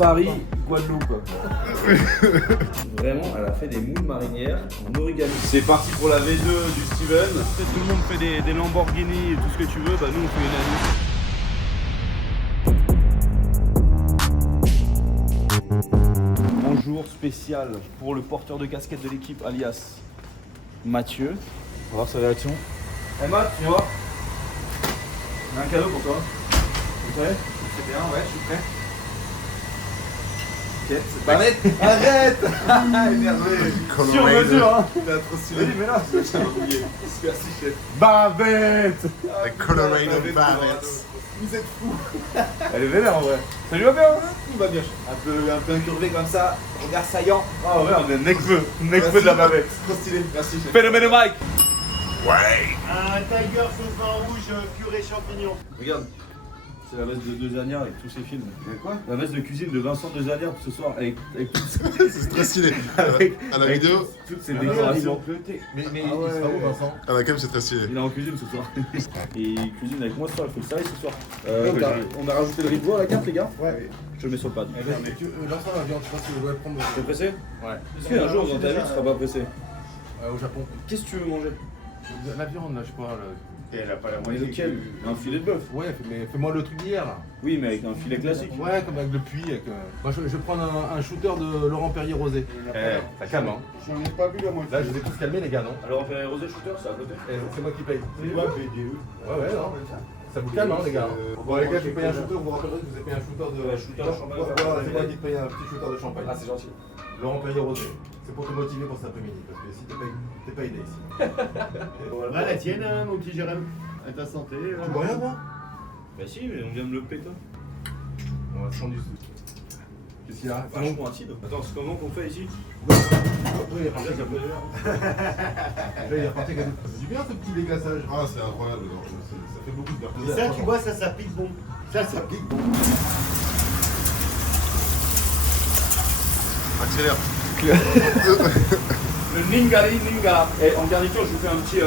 Paris, Guadeloupe. Vraiment, elle a fait des moules marinières en origami. C'est parti pour la V2 du Steven. Peut-être tout le monde fait des Lamborghini et tout ce que tu veux, bah nous on fait une année. Bonjour spécial pour le porteur de casquette de l'équipe alias Mathieu. On va voir sa réaction. Hey Matt, tu vois, j'ai un cadeau pour toi. Tu es prêt? C'est bien, ouais, je suis prêt. Ok, c'est pas net. Arrête. Énervé. Sur mesure, hein. Il a trop stylé. Vas-y, mais là. J'avais oublié. Merci, chef. Bavette. The Colorado Babbitts. Vous êtes fous. Elle est vénère en vrai. Ça lui va bien, hein? Tout va bien, chef. Un peu incurvé comme ça. Regard saillant. Ah ouais, on est necfeu de la bavette. Trop stylé. Merci, chef. Phénomène Mike. Ouais. Un tiger sauce vin rouge, purée champignon. Regarde. C'est la veste de Dezania avec tous ses films. Quoi? La veste de cuisine de Vincent Dezania pour ce soir avec C'est très stylé. À la vidéo, toutes ces décorations. Mais Ah il ouais. sera où, Vincent? à la cam, c'est très stylé. Il est en cuisine ce soir. Et il cuisine avec moi ce soir, il faut le servir ce soir. On a rajouté le rideau à la carte les gars. Ouais. Je le mets sur le pad. Vincent, la viande, je pense que je dois le prendre. T'es pressé? Ouais. Est-ce qu'un jour dans ta vie tu seras pas pressé? Au Japon. Qu'est-ce que tu veux manger? La viande, là, je sais pas. Elle a pas la Mais lequel? Un filet de bœuf? Ouais, mais fais-moi le truc d'hier, là. Oui, mais avec un filet classique. Ouais, comme avec le puits. Moi, je vais prendre un shooter de Laurent Perrier Rosé. Ça calme, hein. J'en ai pas vu la moitié. Là, je les ai tous calmés, les gars, non? Alors on fait rosé shooter, c'est à côté. C'est moi qui paye. C'est quoi, PDE? Ouais, non. Ça vous calme, hein, les gars. Bon, les gars, je vais payer un shooter. Vous vous rappellerez que je vous ai payé un shooter de. Ouais, shooter de champagne. Voilà, c'est moi qui paye un petit shooter de champagne. Ah, c'est gentil. Laurent Perrier Rosé. C'est pour te motiver pour cet après-midi. Parce que si t'es pas aidé ici. Ah, la tienne, hein, mon petit Jérôme. À ta santé. Tu vois rien, moi? Bah si, mais on vient de le péter. On va se prendre du sou. Qu'est-ce qu'il y a? Vachement acide. Attends, c'est comment qu'on fait ici? Oui, il est reparti cadeau. Là, il est reparti cadeau. C'est bien ce petit déglaçage. Ah, c'est incroyable. Ça fait beaucoup de bien. Ça, tu vois, ça pique bon. Ça pique bon. Accélère. Le Ningali Ninga. Et en garniture, je vous fais un petit.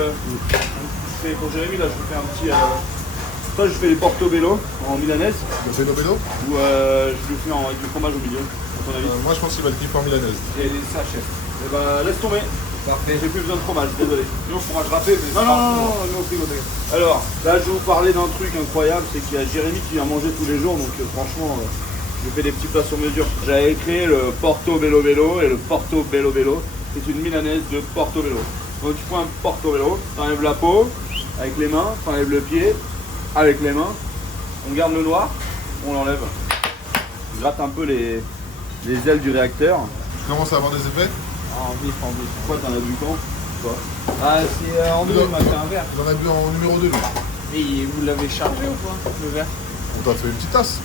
Pour Jérémy, là, je vous fais un petit. Toi, je fais les portobello en milanaise. Le Bello? Ou je le fais avec du fromage au milieu. À ton avis? Moi, je pense qu'il va le kiffer en milanaise. Et les sachets. Et bah, laisse tomber. Parfait. J'ai plus besoin de fromage, désolé. Sinon, fromage râpé, mais. Non, au frigo, t'inquiète. Alors, là, je vais vous parler d'un truc incroyable, c'est qu'il y a Jérémy qui vient manger tous les jours, donc franchement, je fais des petits plats sur mesure. J'avais créé le Portobello et le Portobello, c'est une milanaise de Portobello. Donc tu prends un Portobello, t'enlèves la peau avec les mains, t'enlèves le pied avec les mains, on garde le noir, on l'enlève. On gratte un peu les ailes du réacteur. Tu commences à avoir des effets? Ah, en vif. Pourquoi t'en as bu quand? Toi? Ah, c'est en deux, il m'a fait un verre. Il en a bu en numéro 2, lui. Et vous l'avez chargé ou quoi, le verre? On t'a fait une petite tasse.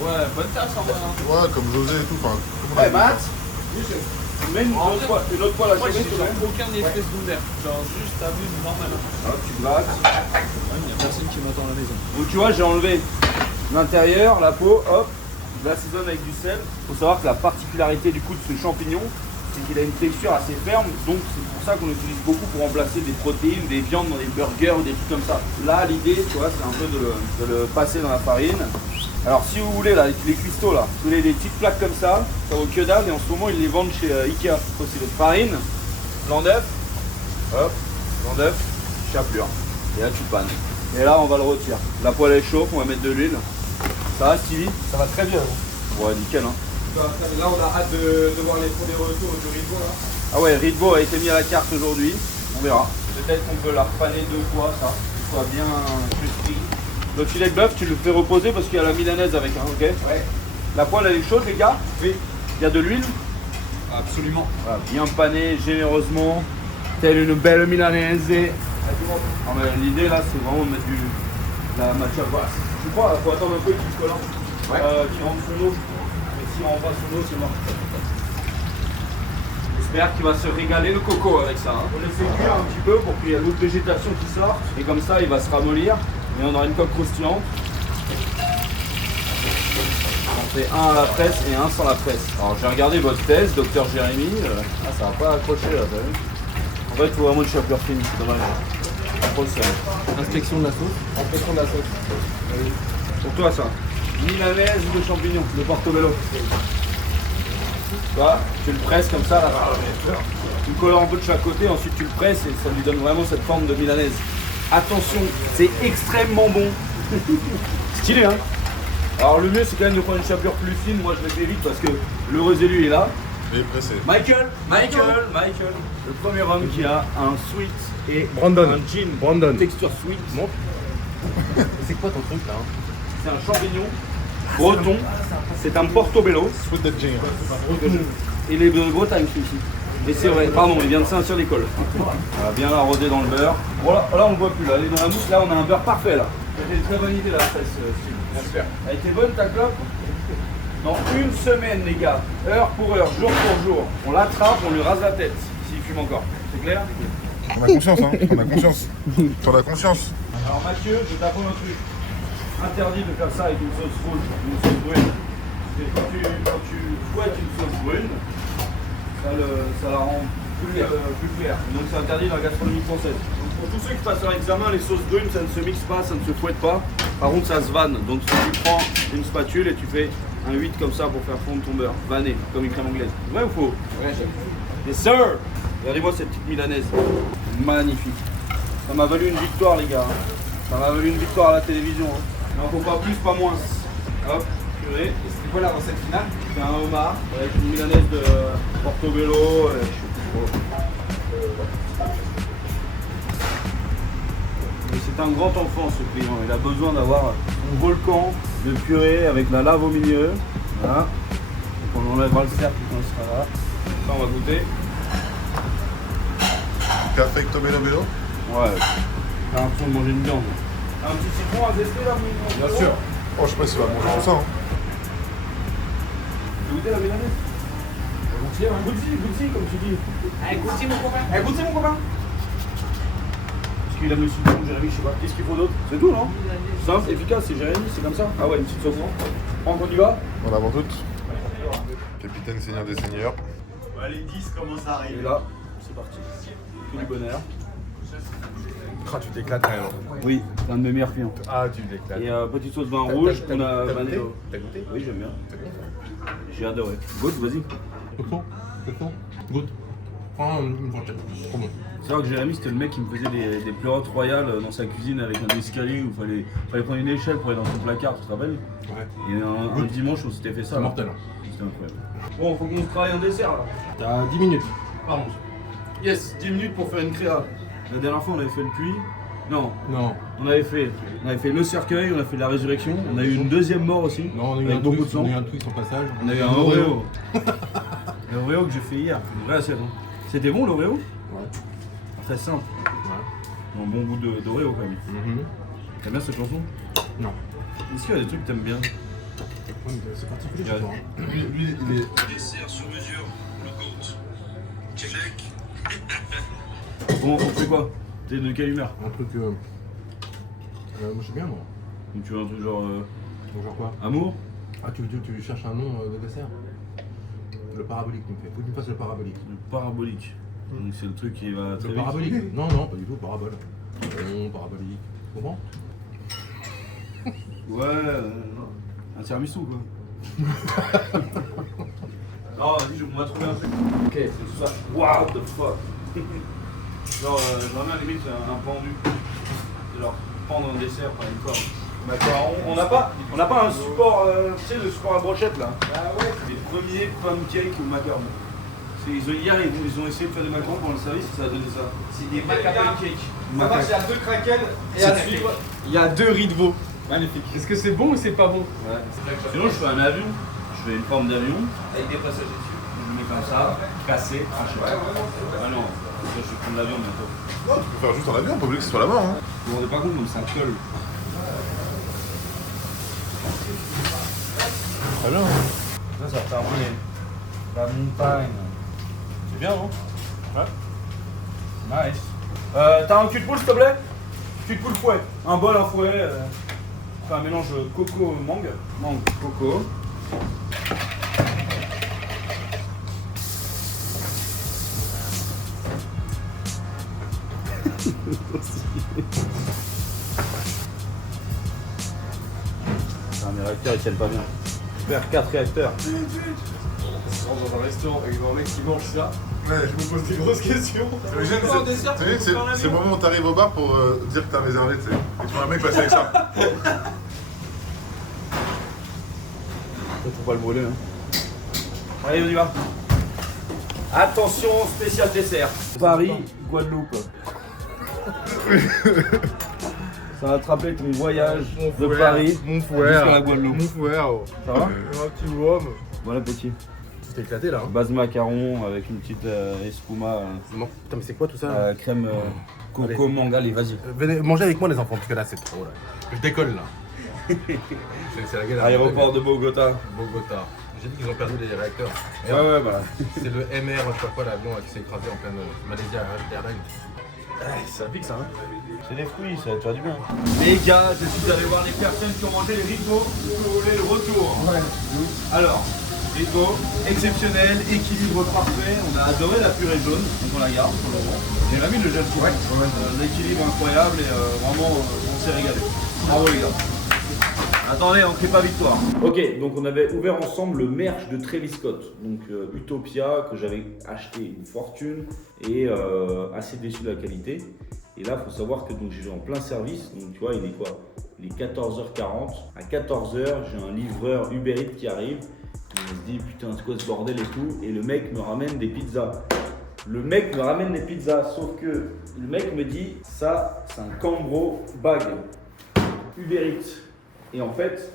Ouais, bonne tasse en vrai. Ouais, comme José et tout. Enfin, comme on a Ouais, dit. Matt, tu mets une autre fois la Moi chemise, j'ai tu mets. aucun effet secondaire, genre juste à vue normale. Tu grattes. Il n'y a personne qui m'attend à la maison. Donc tu vois, j'ai enlevé l'intérieur, la peau, hop, je l'assaisonne avec du sel. Il faut savoir que la particularité du coup de ce champignon, c'est qu'il a une texture assez ferme, donc c'est pour ça qu'on l'utilise beaucoup pour remplacer des protéines, des viandes dans des burgers ou des trucs comme ça. Là, l'idée, tu vois, c'est un peu de le passer dans la farine. Alors si vous voulez, là, les cuistots, là, vous voulez des petites plaques comme ça vaut que dalle, et en ce moment, ils les vendent chez Ikea. Aussi, de farine, blanc d'œuf, hop, blanc d'œuf, chapelure. Et là, tu pannes. Et là, on va le retirer. La poêle est chaude, on va mettre de l'huile. Ça va, Stevie? Ça va très bien. Ouais, nickel, hein. Là, on a hâte de voir les premiers retours du Ridvo, là. Ah ouais, Ridvo a été mis à la carte aujourd'hui. On verra. Peut-être qu'on peut la repaner 2 fois, ça. Qu'il soit bien crispy. Le filet de bœuf, tu le fais reposer parce qu'il y a la milanaise avec, hein, ok? Ouais. La poêle, elle est chaude, les gars? Oui. Il y a de l'huile? Absolument. Voilà, bien pané, généreusement. Telle une belle milanaise. Ah, mais l'idée, là, c'est vraiment de mettre la matière. Voilà. Tu crois, il faut attendre un peu qu'il se colle, hein. Ouais. Qu'il rentre son eau. Mais s'il rentre pas son eau, c'est mort. J'espère qu'il va se régaler le coco avec ça. Hein. On laisse cuire un petit peu pour qu'il y ait l'autre végétation qui sort. Et comme ça, il va se ramollir. Et on aura une coque croustillante. On fait un à la presse et un sans la presse. Alors j'ai regardé votre thèse, docteur Jérémy. Ça va pas accrocher là, t'as vu? En fait, il faut vraiment une chapelure fine, c'est dommage. Trop de sel. Inspection de la sauce. Inspection de la sauce. Pour toi, ça. milanaise de champignons, de portobello. Tu vois, tu le presses comme ça, là. Tu le colores un peu de chaque côté, ensuite tu le presses et ça lui donne vraiment cette forme de milanaise. Attention, c'est extrêmement bon. Stylé, hein? Alors le mieux c'est quand même de prendre une chapelure plus fine, moi je le fais vite parce que l'heureux élu est là. Et pressé. Michael, le premier homme qui a un sweet et Brandon. un gin Brandon. texture sweet. Montre. C'est quoi ton truc là? C'est un champignon breton, c'est un portobello Sweet that gin. et il est de Bretagne celui-ci. Et c'est vrai, pardon, il vient de Saint-Cyr-l'École. Voilà, bien arrosé dans le beurre. Bon là on ne voit plus, là, elle est dans la mousse, là on a un beurre parfait là. J'ai une très bonne idée là, Steve. Super. Elle était bonne ta clope? Dans une semaine les gars, heure pour heure, jour pour jour, on l'attrape, on lui rase la tête, s'il fume encore. C'est clair? T'en as conscience, hein? T'en as conscience. T'en as conscience. Alors Mathieu, je t'apprends un truc. Interdit de faire ça avec une sauce rouge, une sauce brune. Parce que quand tu fouettes une sauce brune, ça la rend plus claire. Donc c'est interdit dans la gastronomie française. Donc pour tous ceux qui passent leur examen, les sauces brunes, ça ne se mixe pas, ça ne se fouette pas. Par contre, ça se vanne. Donc tu prends une spatule et tu fais un 8 comme ça pour faire fondre ton beurre. Vanné, comme une crème anglaise. Vrai ou faux? Ouais, Yes sir! Regardez-moi cette petite milanaise. Magnifique. Ça m'a valu une victoire les gars. Ça m'a valu une victoire à la télévision. Non, faut pas plus, pas moins. Hop, purée. C'était quoi la recette finale? C'est un homard avec une milanaise de portobello. Je sais plus trop. Mais c'est un grand enfant ce client. Il a besoin d'avoir un volcan de purée avec la lave au milieu. Voilà. Donc on enlèvera le cercle quand il sera là. Ça on va goûter. Perfecto bello bello. Ouais. T'as l'impression de manger une viande. Un petit citron à tester là, Bien sûr. Oh, je sais pas si tu vas manger tout ça. Hein. Tu veux goûter la milanaise? Goûte-y, comme tu dis. Goûte-y mon copain. Goûte-y mon copain. Parce qu'il a mis le citron, Jérémy, je sais pas. Qu'est-ce qu'il faut d'autre? C'est tout, non? Simple, efficace, c'est Jérémy, c'est comme ça? Ah ouais, une petite sauce. Franck, on y va? On avant toute. Capitaine Seigneur des Seigneurs. Les 10 commencent à Et arriver. là, c'est parti. Que du bonheur. Ah, tu t'éclates quand même. Oui, c'est un de mes meilleurs clients. Ah, tu t'éclates. Et petite sauce vin rouge, on a T'as vanille. goûté? T'as goûté? Oui, j'aime bien. J'ai adoré. Goûte, vas-y. Goûte. Prends une fourchette. Trop bon. C'est vrai que Jérémy, c'était le mec qui me faisait des pleurotes royales dans sa cuisine avec un escalier où il fallait prendre une échelle pour aller dans son placard, tu te rappelles? Ouais. Et un dimanche, on s'était fait ça. C'est là. mortel. C'était incroyable. Bon, faut qu'on se travaille un dessert là. T'as 10 minutes. Pardon. Yes, 10 minutes pour faire une créa. La dernière fois, on avait fait le puits. Non, Non. on avait fait le cercueil, on a fait la résurrection. On a eu une deuxième mort aussi. Non, on a eu avec un beaucoup twist, de sang. on a eu un twist en passage. On a eu un Oreo. L'Oreo que j'ai fait hier. Une vraie assiette. Hein. C'était bon l'Oreo? Ouais. Très simple. Ouais. Un bon goût d'Oreo quand même. Mhm. T'aimes bien cette chanson? Non. Est-ce qu'il y a des trucs que t'aimes bien? Ouais, mais c'est particulier ce Ouais. soir. Hein. Lui, il est. Dessert sur mesure, le GOAT. Check. Bon, on fait quoi? T'es de quelle humeur? Un truc. Moi, je sais bien, moi. Donc tu veux un truc genre Donc, genre quoi? amour? Ah, tu cherches un nom de dessert? Le parabolique, tu me fais. Faut que tu me fasses le parabolique. Le parabolique. Donc c'est le truc qui va très Le vite. parabolique? Non, non, pas du tout, parabole. Non, parabolique. Tu comprends? Ouais, un tiramisu quoi. Non, vas-y, on va trouver un truc. Ok, c'est ça. What the fuck. Genre, j'aimerais bien limite un pendu. C'est genre prendre un dessert par une corde. D'accord, on n'a pas un support, tu sais, le support à brochette là. Ah ouais, c'est les premiers pancakes ou macarons. Hier, ils ont essayé de faire des macarons pour le service et ça a donné ça. C'est des macarons pancakes. Ça marche, il y a 2 craquelles et à suivre, il y a 2 riz de veau. Magnifique. Est-ce que c'est bon ou c'est pas bon? Ouais. Sinon, je fais un avion. Je fais une forme d'avion avec des passagers dessus. Je le mets comme ça, cassé, tranché. Ah non, ça, je vais prendre l'avion bientôt. Non, tu peux faire juste en avion, pas obligé que ce soit là-bas. Hein. Vous vous rendez pas compte comme ça colle. Très bien. Ça, ça fait un peu la montagne. C'est bien, non? Ouais. Nice. T'as un cul de poule, s'il te plaît? Cul de poule fouet. Un bol, un fouet. Un mélange coco-mangue. Mangue, coco. réacteurs ils tiennent pas bien. Faire 4 réacteurs. On rentre dans un restaurant avec un mec qui mange ça. Ouais. Je me pose des grosses questions. C'est le moment où t'arrives au bar pour dire que t'as réservé, tu sais. Et tu vois un mec passer avec ça. Faut pas le brûler. Hein. Allez, on y va. Attention, spécial dessert. Paris, Guadeloupe. Ça va te rappeler ton voyage de Paris jusqu'à la Guadeloupe. Mon frère. Ça va? Un petit homme. Bon appétit. Tout éclaté là. Base macaron avec une petite espuma, Non. Putain, mais c'est quoi tout ça crème coco, Allez. manga, allez, vas-y. Venez manger avec moi les enfants, parce que là c'est trop là. Je décolle là. C'est la galère. Aéroport de Bogota. Bogota. J'ai dit qu'ils ont perdu les réacteurs. Et Ouais, voilà. c'est le MR, je sais pas quoi, l'avion qui s'est écrasé en pleine Malaysia Airlines. Ça pique ça, hein. C'est des fruits, ça va te faire du bien. Les gars, je suis allé voir les personnes qui ont mangé les rigots. Si vous voulez le retour. Ouais. Alors, rigots, exceptionnel, équilibre parfait. On a adoré la purée jaune, donc on la garde pour le moment. Et Rémi le jeune. Ouais. L'équilibre incroyable et vraiment on s'est régalé. Bravo les gars. Attendez, on ne crie pas victoire. Ok, donc on avait ouvert ensemble le merch de Travis Scott, donc Utopia, que j'avais acheté une fortune et assez déçu de la qualité. Et là, il faut savoir que j'ai en plein service, donc tu vois, il est quoi? Il est 14h40. À 14h, j'ai un livreur Uber Eats qui arrive. On se dit, putain, c'est quoi ce bordel et tout? Et le mec me ramène des pizzas. Sauf que le mec me dit, ça, c'est un Cambro bag Uber Eats. Et en fait,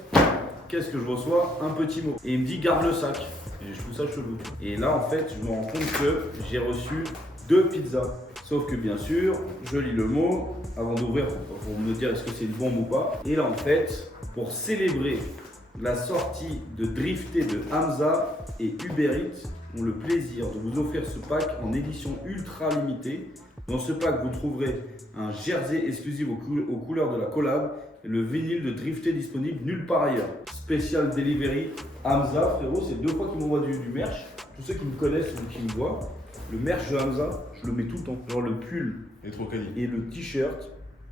qu'est-ce que je reçois? Un petit mot. Et il me dit garde le sac. Et je trouve ça chelou. Et là, en fait, je me rends compte que j'ai reçu 2 pizzas. Sauf que bien sûr, je lis le mot avant d'ouvrir pour me dire est-ce que c'est une bombe ou pas. Et là, en fait, pour célébrer la sortie de Drifté de Hamza et Uber Eats, ont le plaisir de vous offrir ce pack en édition ultra limitée. Dans ce pack, vous trouverez un jersey exclusif aux couleurs de la collab et le vinyle de Drifté disponible nulle part ailleurs. Spécial delivery Hamza, frérot, c'est 2 fois qu'il m'envoie du merch. Tous ceux qui me connaissent ou qui me voient, le merch de Hamza, je le mets tout le temps. Genre le pull Il est trop quali. et le t-shirt,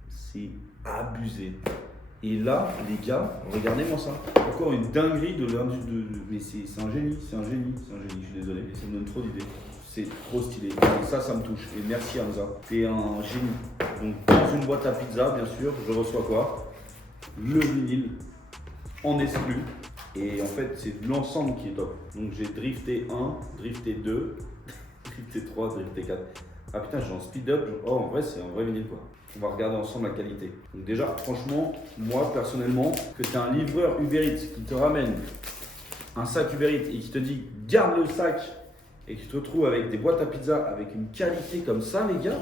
c'est abusé. Et là, les gars, regardez-moi ça. Encore une dinguerie de mais c'est un génie, je suis désolé, ça me donne trop d'idées. C'est trop stylé. Et ça me touche. Et merci Hamza. T'es un génie. Donc dans une boîte à pizza, bien sûr, je reçois quoi? Le vinyle en exclu. Et en fait, c'est l'ensemble qui est top. Donc j'ai Drifté 1, Drifté 2, Drifté 3, Drifté 4. Ah putain, j'ai un speed up. Oh, en vrai, c'est un vrai vinyle quoi. On va regarder ensemble la qualité. Donc déjà, franchement, moi personnellement, que tu as un livreur Uber Eats qui te ramène un sac Uber Eats et qui te dit garde le sac et que tu te retrouves avec des boîtes à pizza avec une qualité comme ça, les gars,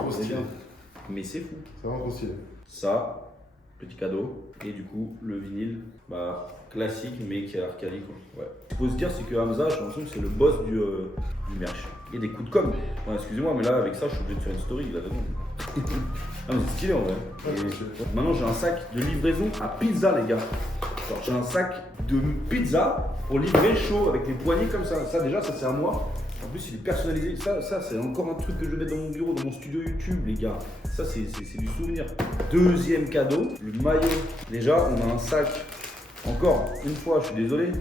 mais c'est fou. C'est vraiment trop stylé. Ça, petit cadeau. Et du coup, le vinyle, classique, mais qui a l'air quali, quoi. Ouais. Ce qu'il faut se dire, c'est que Hamza, j'ai l'impression que c'est le boss du merch. Il y a des coups de com'. Ouais, excusez-moi, mais là, avec ça, je suis obligé de faire une story, il a raison. Ah, mais c'est stylé en vrai. Et maintenant, j'ai un sac de livraison à pizza, les gars. Genre, j'ai un sac de pizza pour livrer chaud avec les poignées comme ça. Ça, déjà, ça c'est à moi. En plus, il est personnalisé. Ça c'est encore un truc que je vais mettre dans mon bureau, dans mon studio YouTube, les gars. Ça, c'est du souvenir. Deuxième cadeau, le maillot. Déjà, on a un sac. Encore une fois, je suis désolé,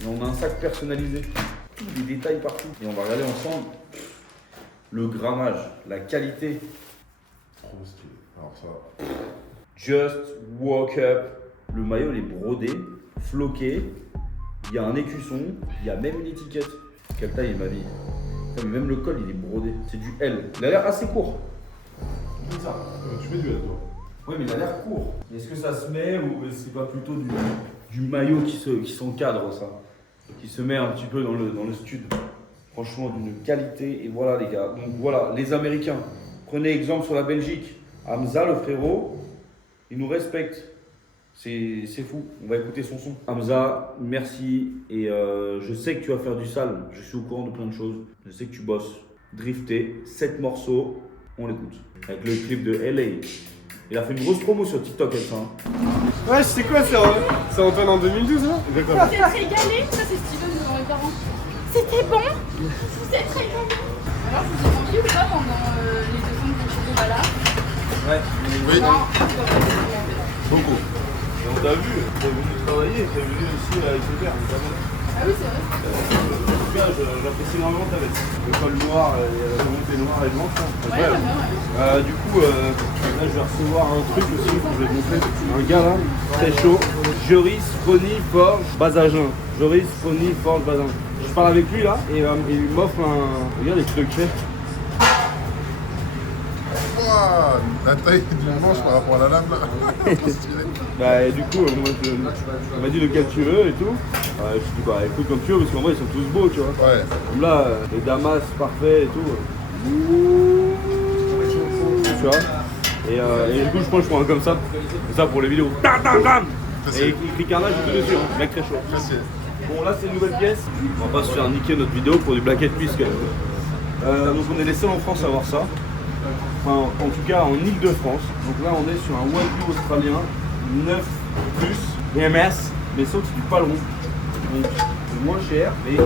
mais on a un sac personnalisé. Tous les détails partout. Et on va regarder ensemble le grammage, la qualité. Trop stylé. Alors ça. Just Walk Up. Le maillot, il est brodé, floqué. Il y a un écusson. Il y a même une étiquette. Quelle taille est ma vie? Mais même le col, il est brodé. C'est du L. Il a l'air assez court. Comme ça. Tu fais du L, toi. Oui, mais il a l'air court. Est-ce que ça se met ou c'est pas plutôt du maillot qui s'encadre, ça? Qui se met un petit peu dans le stud. Franchement, d'une qualité. Et voilà, les gars. Donc voilà, les Américains. Prenez exemple sur la Belgique. Hamza, le frérot, il nous respecte. C'est fou. On va écouter son son. Hamza, merci. Et je sais que tu vas faire du sale. Je suis au courant de plein de choses. Je sais que tu bosses. Drifté, 7 morceaux. On l'écoute. Avec le clip de LA. Il a fait une grosse promo sur TikTok, elle, ça. Ouais, c'est quoi ça? C'est Antoine en 2012 là? Vous êtes régalés? Ça c'est stylo devant mes parents. C'était bon? Vous êtes régalés? Alors vous avez envie ou pas pendant les 2 semaines que je suis là? Ouais. Oui. Non, Beaucoup. Et on t'a vu, t'as venu travailler, t'as venu aussi avec le père, notamment. Ah oui, c'est vrai. En tout cas, j'apprécie énormément ta veste. Le col noir, la montée noire et blanche. Ouais, j'aime bien, ouais. Du coup, là, je vais recevoir un truc aussi que je vais te montrer. Un gars là, très chaud. Joris, Pony, Forge, Bazagin. Joris, Pony, Forge, Bazagin. Je parle avec lui là et il m'offre un. Regarde les trucs chefs. Ouah, la taille du manche par rapport à la lame là. Trop stylé. Bah, et du coup, moi, on m'a dit lequel tu veux et tout. Je dis bah écoute comme tu veux parce qu'en vrai ils sont tous beaux, tu vois. Ouais. Comme là, les damas parfaits et tout. Tu vois. Et du coup, je pense que je prends un comme ça pour les vidéos. Tam, tam, tam. Et écrit carnage et tout dessus, hein. Mec très chaud. Facile. Bon, là c'est une nouvelle pièce. On va pas se faire niquer notre vidéo pour du Black Eyed Peas quand même. Donc on est les seuls en France à avoir ça. Enfin, en tout cas en Ile-de-France. Donc là on est sur un Wagyu australien 9 plus MS, mais sauf que c'est du paleron. Donc c'est moins cher, mais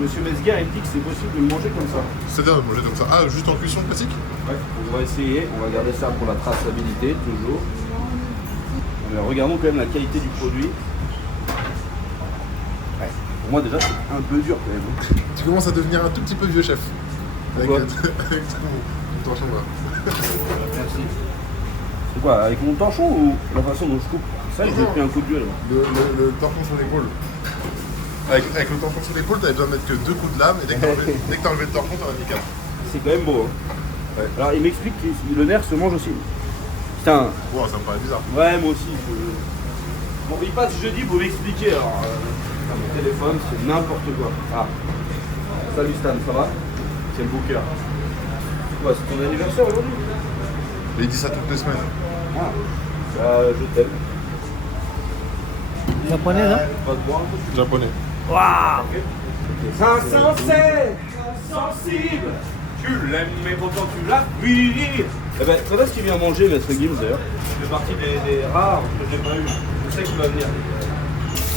monsieur Mesguer il me dit que c'est possible de le manger comme ça. C'est-à-dire de manger comme ça. Ah, juste en cuisson classique? Ouais, on va essayer, on va garder ça pour la traçabilité toujours. Mais regardons quand même la qualité du produit. Ouais, pour moi déjà c'est un peu dur quand même. Tu commences à devenir un tout petit peu vieux chef. Avec Pourquoi ton torchon là. Merci. C'est quoi, avec mon torchon ou la façon dont je coupe? Ça, j'ai pris un coup de gueule. Le torchon sur l'épaule. Avec le torchon sur l'épaule, t'avais besoin de mettre que 2 coups de lame et dès que t'as enlevé le torchon, t'en as mis 4. C'est quand même beau. Hein. Ouais. Alors il m'explique que le nerf se mange aussi. Putain. Wow, ça me paraît bizarre. Ouais, moi aussi. Bon, il passe jeudi pour m'expliquer. Alors, mon téléphone, c'est n'importe quoi. Ah. Salut Stan, ça va? C'est le booker. Quoi, c'est ton anniversaire aujourd'hui? Il dit ça toutes les semaines. Ah. Je t'aime. Japonais, là? Pas te boire un peu? Japonais. Waouh! Insensé, sensible, tu l'aimes mais pourtant tu l'as fui. Eh ben, quand est-ce qu'il vient manger, Maître Gims d'ailleurs? Il fait partie des rares que j'ai pas eu. Je sais qu'il va venir.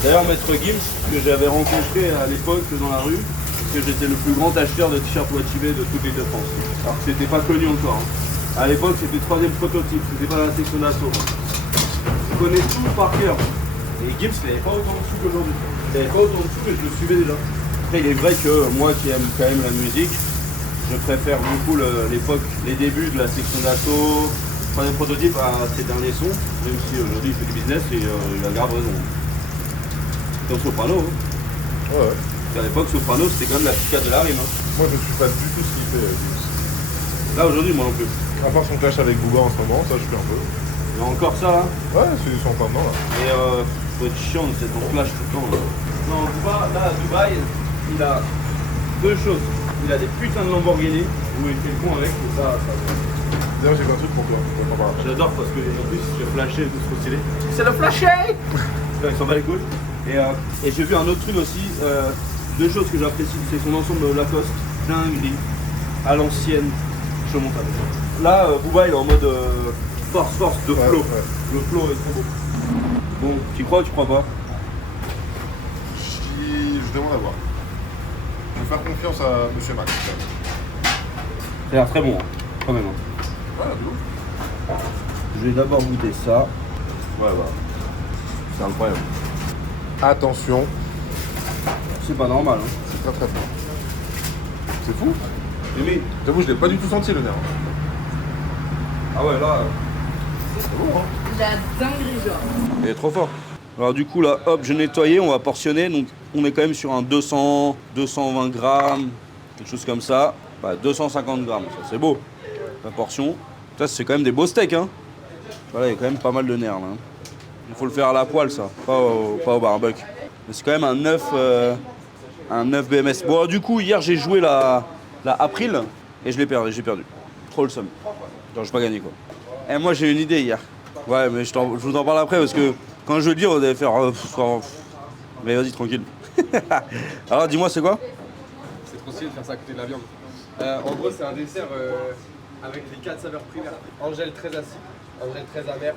D'ailleurs, Maître Gims, que j'avais rencontré à l'époque dans la rue, parce que j'étais le plus grand acheteur de t-shirts Wachibé de toute l'Île-de-France. Alors que c'était pas connu encore. Hein. À l'époque, c'était le 3e prototype, c'était pas la section d'assaut. Je connais tout par cœur. Et Gims, il n'avait pas autant de sous qu'aujourd'hui. Il n'avait pas autant de sous, mais je le suivais déjà. Après, il est vrai que moi qui aime quand même la musique, je préfère beaucoup l'époque, les débuts de la section d'assaut, troisième prototype à ses derniers sons, même si aujourd'hui il fait du business et il a grave raison. C'est un soprano. Hein. Ouais. À l'époque, soprano, c'était quand même la psychiatre de la rime. Hein. Moi, je suis pas du tout ce qu'il fait. Là, aujourd'hui, moi non plus. À part son clash avec Booba en ce moment, ça je suis un peu. Il y a encore ça là. Ouais, c'est son temps dedans là. Et faut être chiant de cette flash tout le temps. Là. Non, là à Dubaï, il a deux choses. Il a des putains de Lamborghini où il fait le con avec et ça. D'ailleurs, j'ai un truc pour toi. On va en parler. J'adore parce que en plus j'ai flashé et tout trop stylé. C'est le flashé. Il s'en bat les couilles. Et j'ai vu un autre truc aussi, deux choses que j'apprécie, c'est son ensemble Lacoste, dinguerie, à l'ancienne, je monte avec. Là, Booba il est en mode force de flow. Ouais. Le flow est trop beau. Bon, tu crois ou tu crois pas? Je demande à voir. Je vais faire confiance à Monsieur Max. Ça a l'air très bon, hein, quand même. Hein. Ouais, de ouf. Je vais d'abord goûter ça. Ouais, voilà. C'est incroyable. Attention, C'est pas normal. Hein. c'est très très fort. C'est fou. Mais, J'avoue, je l'ai pas du tout senti le nerf. ah ouais, là. C'est bon, hein. La dinguerie, genre. Il est trop fort. Alors du coup là, hop, j'ai nettoyé, on va portionner. Donc on est quand même sur un 200, 220 grammes, quelque chose comme ça. Bah, 250 grammes, ça c'est beau. La portion. Ça c'est quand même des beaux steaks. Hein. Voilà, il y a quand même pas mal de nerfs là. Hein. Il faut le faire à la poêle ça, pas au barbecue. Mais c'est quand même un 9 BMS. Bon alors, du coup hier j'ai joué la April et j'ai perdu. Trop le seum. Genre j'ai pas gagné quoi. Et moi j'ai une idée hier. Ouais mais je vous en parle après parce que quand je veux le dire, vous allez faire... mais vas-y, tranquille. Alors, dis-moi, c'est quoi? C'est trop stylé de faire ça à côté de la viande. En gros, c'est un dessert avec les 4 saveurs primaires. Un gel très acide, un gel très amer,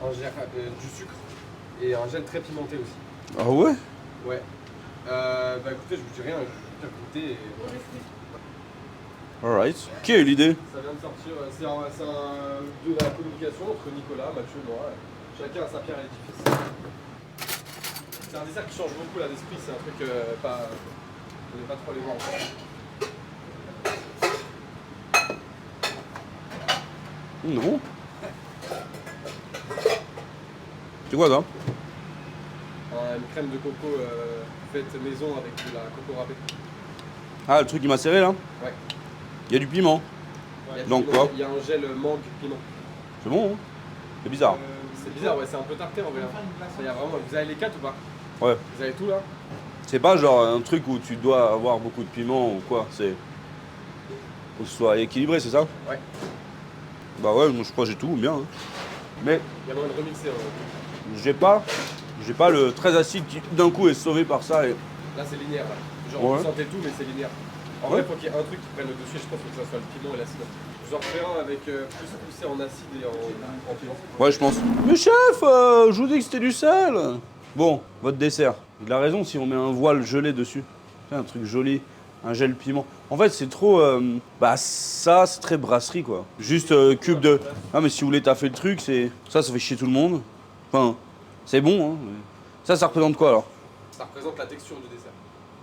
un gel du sucre et un gel très pimenté aussi. Ah ouais? Ouais. Bah écoutez, je vous dis rien, je vais faire goûter et... Alright. Qui a eu l'idée? Ça vient de sortir, c'est de la communication entre Nicolas, Mathieu et moi. Chacun a sa pierre à l'édifice. C'est un dessert qui change beaucoup là d'esprit, c'est un truc pas. On n'est pas trop les voir encore. Non. C'est quoi ça? Une crème de coco faite maison avec de la coco râpée. Ah, le truc qui m'a serré là? Ouais. Il y a du piment. Donc quoi? Il y a un gel mangue piment. C'est bon, hein? C'est bizarre. C'est bizarre, ouais, c'est un peu tarté en vrai. Il y a vraiment... Vous avez les 4 ou pas? Ouais. Vous avez tout là? C'est pas genre un truc où tu dois avoir beaucoup de piment ou quoi, c'est... Faut que ce soit équilibré, c'est ça? Ouais. Bah ouais, moi je crois que j'ai tout bien. Hein. Mais Il y a moyen de remixer. j'ai pas le très acide qui d'un coup est sauvé par ça. Et... Là c'est linéaire. Là. Genre Ouais. vous sentez tout mais c'est linéaire. En vrai, il faut qu'il y ait un truc qui prenne le dessus, je pense que ça soit le piment et l'acide. Vous en refais un avec plus poussé en acide et en piment. Ouais, je pense. Mais chef, je vous dis que c'était du sel. Bon, votre dessert. Il a raison si on met un voile gelé dessus. C'est un truc joli, un gel piment. En fait, c'est trop... bah ça, c'est très brasserie, quoi. Juste cube de... Ah, mais si vous voulez taffer le truc, c'est... Ça fait chier tout le monde. Enfin, c'est bon, hein. Ça représente quoi, alors? Ça représente la texture du dessert.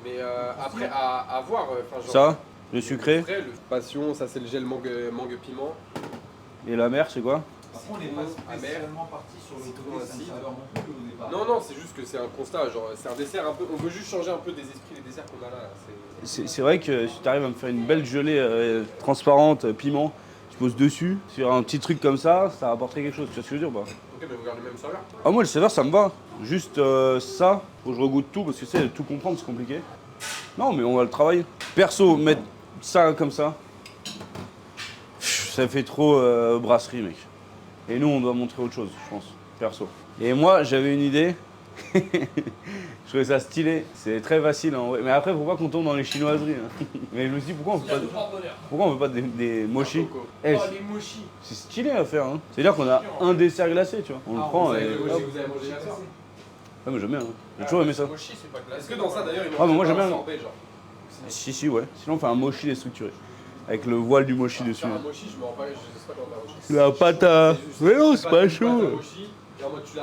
Mais après, à voir... genre, Ça, le sucré. Après, le passion, ça c'est le gel mangue piment. Et la mer, c'est quoi? Après, on n'est pas spécialement parti sur le côté acide. saveur non plus au départ. Non, c'est juste que c'est un constat. Genre, c'est un dessert un peu... On veut juste changer un peu des esprits des desserts qu'on a là. C'est vrai que si tu arrives à me faire une belle gelée transparente, piment, tu poses dessus, sur un petit truc comme ça apporterait quelque chose. Tu vois ce que je veux dire ou pas? Ok, mais vous gardez le même saveur. Ah, moi, le saveur, ça me va. Juste ça, faut que je regoute tout, parce que c'est tout comprendre, c'est compliqué. Non, mais on va le travailler. Perso, mettre ça comme ça, ça fait trop brasserie, mec. Et nous, on doit montrer autre chose, je pense, perso. Et moi, j'avais une idée. Je trouvais ça stylé. C'est très facile, hein. Mais après, faut pas qu'on tombe dans les chinoiseries. Hein. Mais je me suis dit, pourquoi on veut pas des mochis? Eh, Oh, les mochis. c'est stylé à faire. Hein. C'est-à-dire qu'on a un dessert glacé, tu vois. On le prend Vous et... avez le mochi hop. que vous avez mangé hier soir. Ah, mais j'aime bien. Hein. J'ai toujours aimé ça. Mochi, c'est pas glacé. Est-ce que dans ça d'ailleurs, ils Ah, mais moi, mangent j'aime pas un bien. sorbet, genre? Si, ouais. Sinon, on fait un mochi déstructuré. Avec le voile du mochi dessus. Faire un mochi, je me rends pas, je sais pas comment faire un mochi. La pâte à... Mais non, c'est pas Une chaud. pâte à mochi, et en mode tu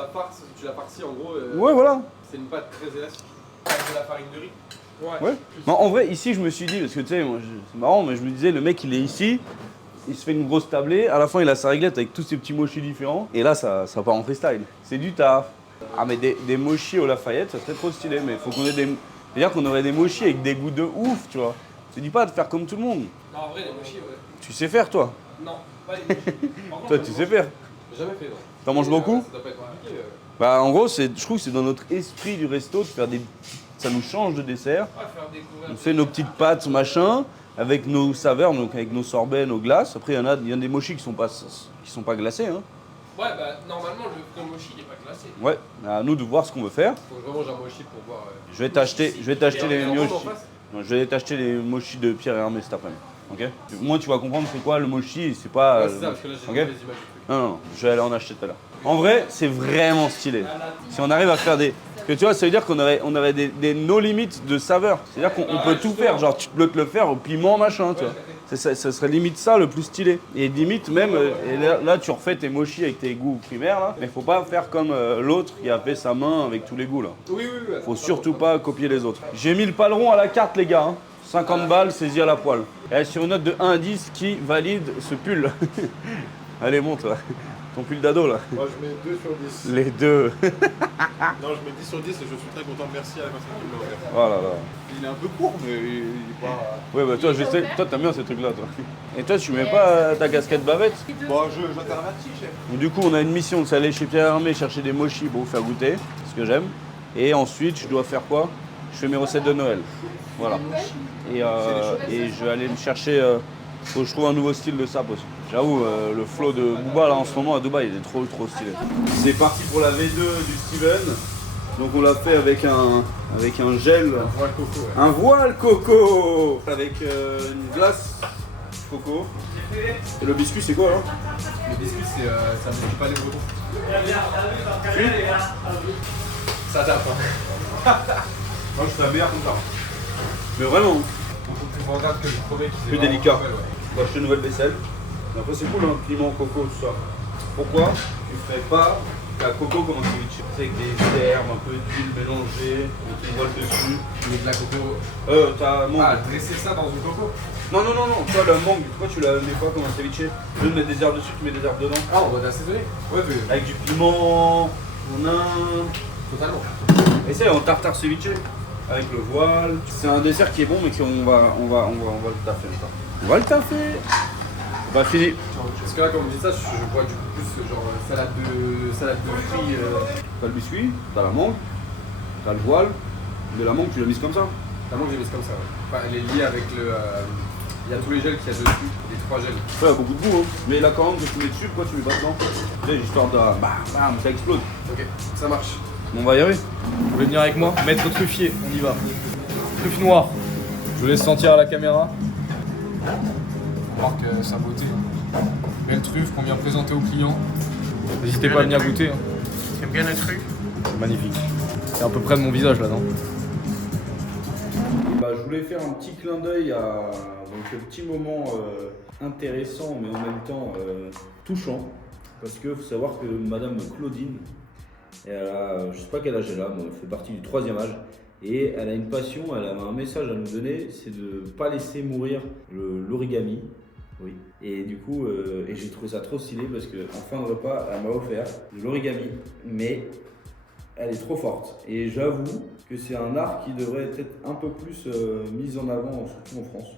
la farcis en gros. Ouais, voilà. C'est une pâte très élastique. Avec de la farine de riz. Ouais. Non, en vrai, ici, je me suis dit, parce que tu sais, moi, c'est marrant, mais je me disais, le mec, il est ici, il se fait une grosse tablée, à la fin, il a sa réglette avec tous ses petits mochis différents, et là, ça part en freestyle. C'est du taf. Ah, mais des mochis au Lafayette, ça serait trop stylé, mais il faut qu'on ait des. C'est-à-dire qu'on aurait des mochis avec des goûts de ouf, tu vois. Je te dis pas de faire comme tout le monde. Non, en vrai, les mochis, ouais. Tu sais faire, toi. Non, pas les mochis. Par contre, Toi, tu sais faire. j'ai jamais fait, non. T'en manges beaucoup? Ça doit pas être compliqué. Bah, en gros, je trouve que c'est dans notre esprit du resto de faire des. Ça nous change de dessert. Faire découvrir. On fait nos petites pâtes, machin, avec nos saveurs, donc avec nos sorbets, nos glaces. Après, il y a des mochis qui sont pas glacés. Hein. Ouais, bah normalement, le vrai mochi, il est pas glacé. Ouais, à nous de voir ce qu'on veut faire. Faut que je mange un mochi pour voir. Je vais t'acheter les en mochis. face. Non, je vais t'acheter les mochis de Pierre Hermé cet après-midi. Ok? Moi, tu vas comprendre c'est quoi le mochi, c'est pas. Ouais, c'est ça, parce que là, j'ai ok? vu les images du truc. Non, je vais aller en acheter tout à l'heure. En vrai, c'est vraiment stylé. Si on arrive à faire des. Que tu vois, ça veut dire qu'on aurait des no limites de saveur. C'est-à-dire qu'on peut tout faire. Genre, tu peux te le faire au piment, machin, tu vois. Ça serait limite ça le plus stylé. Et limite même, et là, tu refais tes mochis avec tes goûts primaires, là. Mais faut pas faire comme l'autre qui a fait sa main avec tous les goûts, là. Oui. Faut surtout pas copier les autres. J'ai mis le paleron à la carte, les gars. Hein. 50 balles, saisi à la poêle. Et sur une note de 1 à 10, qui valide ce pull? Allez, monte, là. Ton pull d'ado, là. Moi, je mets 2 sur 10. Les deux. Non, je mets 10 sur 10 et je suis très content. Merci à la personne qui me l'a offert. Voilà, là. Il est un peu court, mais il est pas. Ouais, bah toi, je sais, toi, t'aimes bien ces trucs-là, toi. Et toi, tu mets pas ta casquette bavette? Bon, je t'avertis, chef. Donc, du coup, on a une mission, c'est aller chez Pierre Hermé chercher des mochis pour vous faire goûter, ce que j'aime. Et ensuite, je dois faire quoi? Je fais mes recettes de Noël. Voilà. Et je vais aller me chercher. Faut que je trouve un nouveau style de sap aussi. J'avoue, le flow de Booba là en ce moment à Dubaï, il est trop stylé. C'est parti pour la V2 du Steven. Donc on l'a fait avec un gel. Voile coco, ouais. Un voile coco avec une glace coco. Et le biscuit c'est quoi alors? Le biscuit, ça me fait pas les bretons. Ça tape, hein. Moi je ferais meilleur comme ça. Mais vraiment, On regarde que le premier qui plus délicat. On va acheter une nouvelle vaisselle. Et après c'est cool, hein, piment, coco, tout ça. Pourquoi tu ferais pas La coco comme un ceviche. C'est avec des herbes, un peu d'huile mélangée, une voile dessus. Tu mets de la coco. T'as mangue. Ah, dresser ça dans une coco? Non, toi la mangue, pourquoi tu la mets pas comme un ceviche? Tu veux mettre des herbes dessus, tu mets des herbes dedans. Ah, on va assaisonner? Ouais, mais. Avec du piment, on a. Totalement. Et c'est en tartare ceviche, avec le voile. C'est un dessert qui est bon, mais qu'on va le taffer. On va le taffer. Bah fini. Parce que là, quand on me dit ça, je vois du coup plus genre salade de fruits. T'as le biscuit, t'as la mangue, t'as le voile. De la mangue, tu l'as mise comme ça. La mangue, j'ai mis comme ça. Ouais. Enfin, elle est liée avec le. Il y a tous les gels qu'il y a dessus, les 3 gels. Ouais, il y a beaucoup de goût. Hein. Mais la commande que tu mets dessus, pourquoi tu mets pas dedans? Tu sais, histoire de. Bam, ça explose. Ok, ça marche. On va y arriver. Vous voulez venir avec moi? Maître truffier, on y va. Truffe noire. Je vous laisse sentir à la caméra. On marque sa beauté. Belle truffe qu'on vient présenter aux clients. N'hésitez pas à venir goûter. Hein. T'aimes bien la truffe? C'est magnifique. C'est à peu près de mon visage là, non? Bah, je voulais faire un petit clin d'œil à donc, un petit moment intéressant, mais en même temps touchant. Parce que faut savoir que Madame Claudine, elle a, je sais pas quel âge elle a, mais elle fait partie du 3e âge. Et elle a une passion, elle a un message à nous donner, c'est de ne pas laisser mourir l'origami. Oui. Et du coup, et j'ai trouvé ça trop stylé parce qu'en fin de repas, elle m'a offert de l'origami, mais elle est trop forte. Et j'avoue que c'est un art qui devrait être un peu plus mis en avant, surtout en France.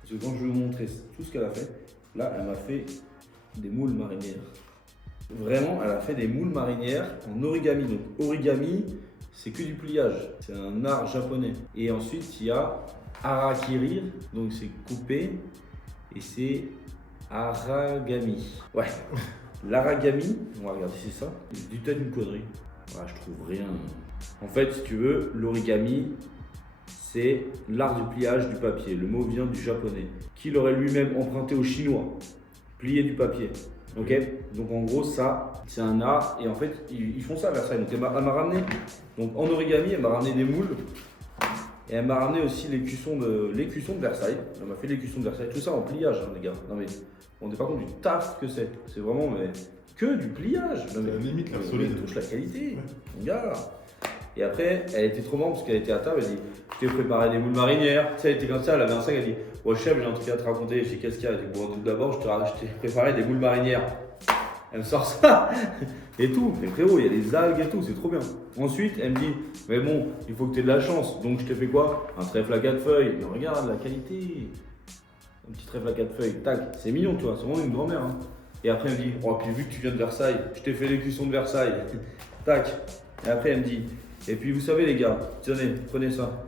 Parce que quand je vais vous montrer tout ce qu'elle a fait, là, elle m'a fait des moules marinières. Vraiment, elle a fait des moules marinières en origami. Donc origami, c'est que du pliage. C'est un art japonais. Et ensuite, il y a harakiri, donc c'est coupé. Et c'est aragami. Ouais. L'aragami, on va regarder, c'est ça. Du peut-être une connerie. Ouais, je trouve rien. En fait, si tu veux, l'origami, c'est l'art du pliage du papier. Le mot vient du japonais, qui l'aurait lui-même emprunté au chinois. Plier du papier. Ok. Donc en gros, ça, c'est un art. Et en fait, ils font ça à Versailles. Donc elle m'a ramené, donc en origami, elle m'a ramené des moules. Et elle m'a ramené aussi l'écusson de Versailles. Elle m'a fait l'écusson de Versailles. Tout ça en pliage, hein, les gars. Non mais, on n'est pas compte du taf que c'est. C'est vraiment mais, que du pliage. Non, mais, limite la mais solide. touche la qualité. Mon gars. Et après, elle était trop marrante parce qu'elle était à table. Elle dit, je t'ai préparé des moules marinières. Tu sais, elle était comme ça. Elle avait un sac. Elle dit, ouais chef, j'ai un truc à te raconter. Je dis, qu'est-ce qu'il y a? Elle dit, bon, tout d'abord, je t'ai préparé des moules marinières. Elle me sort ça et tout. Mais frérot, il y a des algues et tout, c'est trop bien. Ensuite, elle me dit, mais bon, il faut que tu aies de la chance. Donc je t'ai fait quoi? Un trèfle à 4 feuilles. Mais regarde la qualité. Un petit trèfle à 4 feuilles. Tac, c'est mignon, tu vois. C'est vraiment une grand-mère. Hein. Et après, elle me dit, oh, puis vu que tu viens de Versailles, je t'ai fait l'écusson de Versailles. Tac. Et après, elle me dit, et puis vous savez les gars, tenez, prenez ça.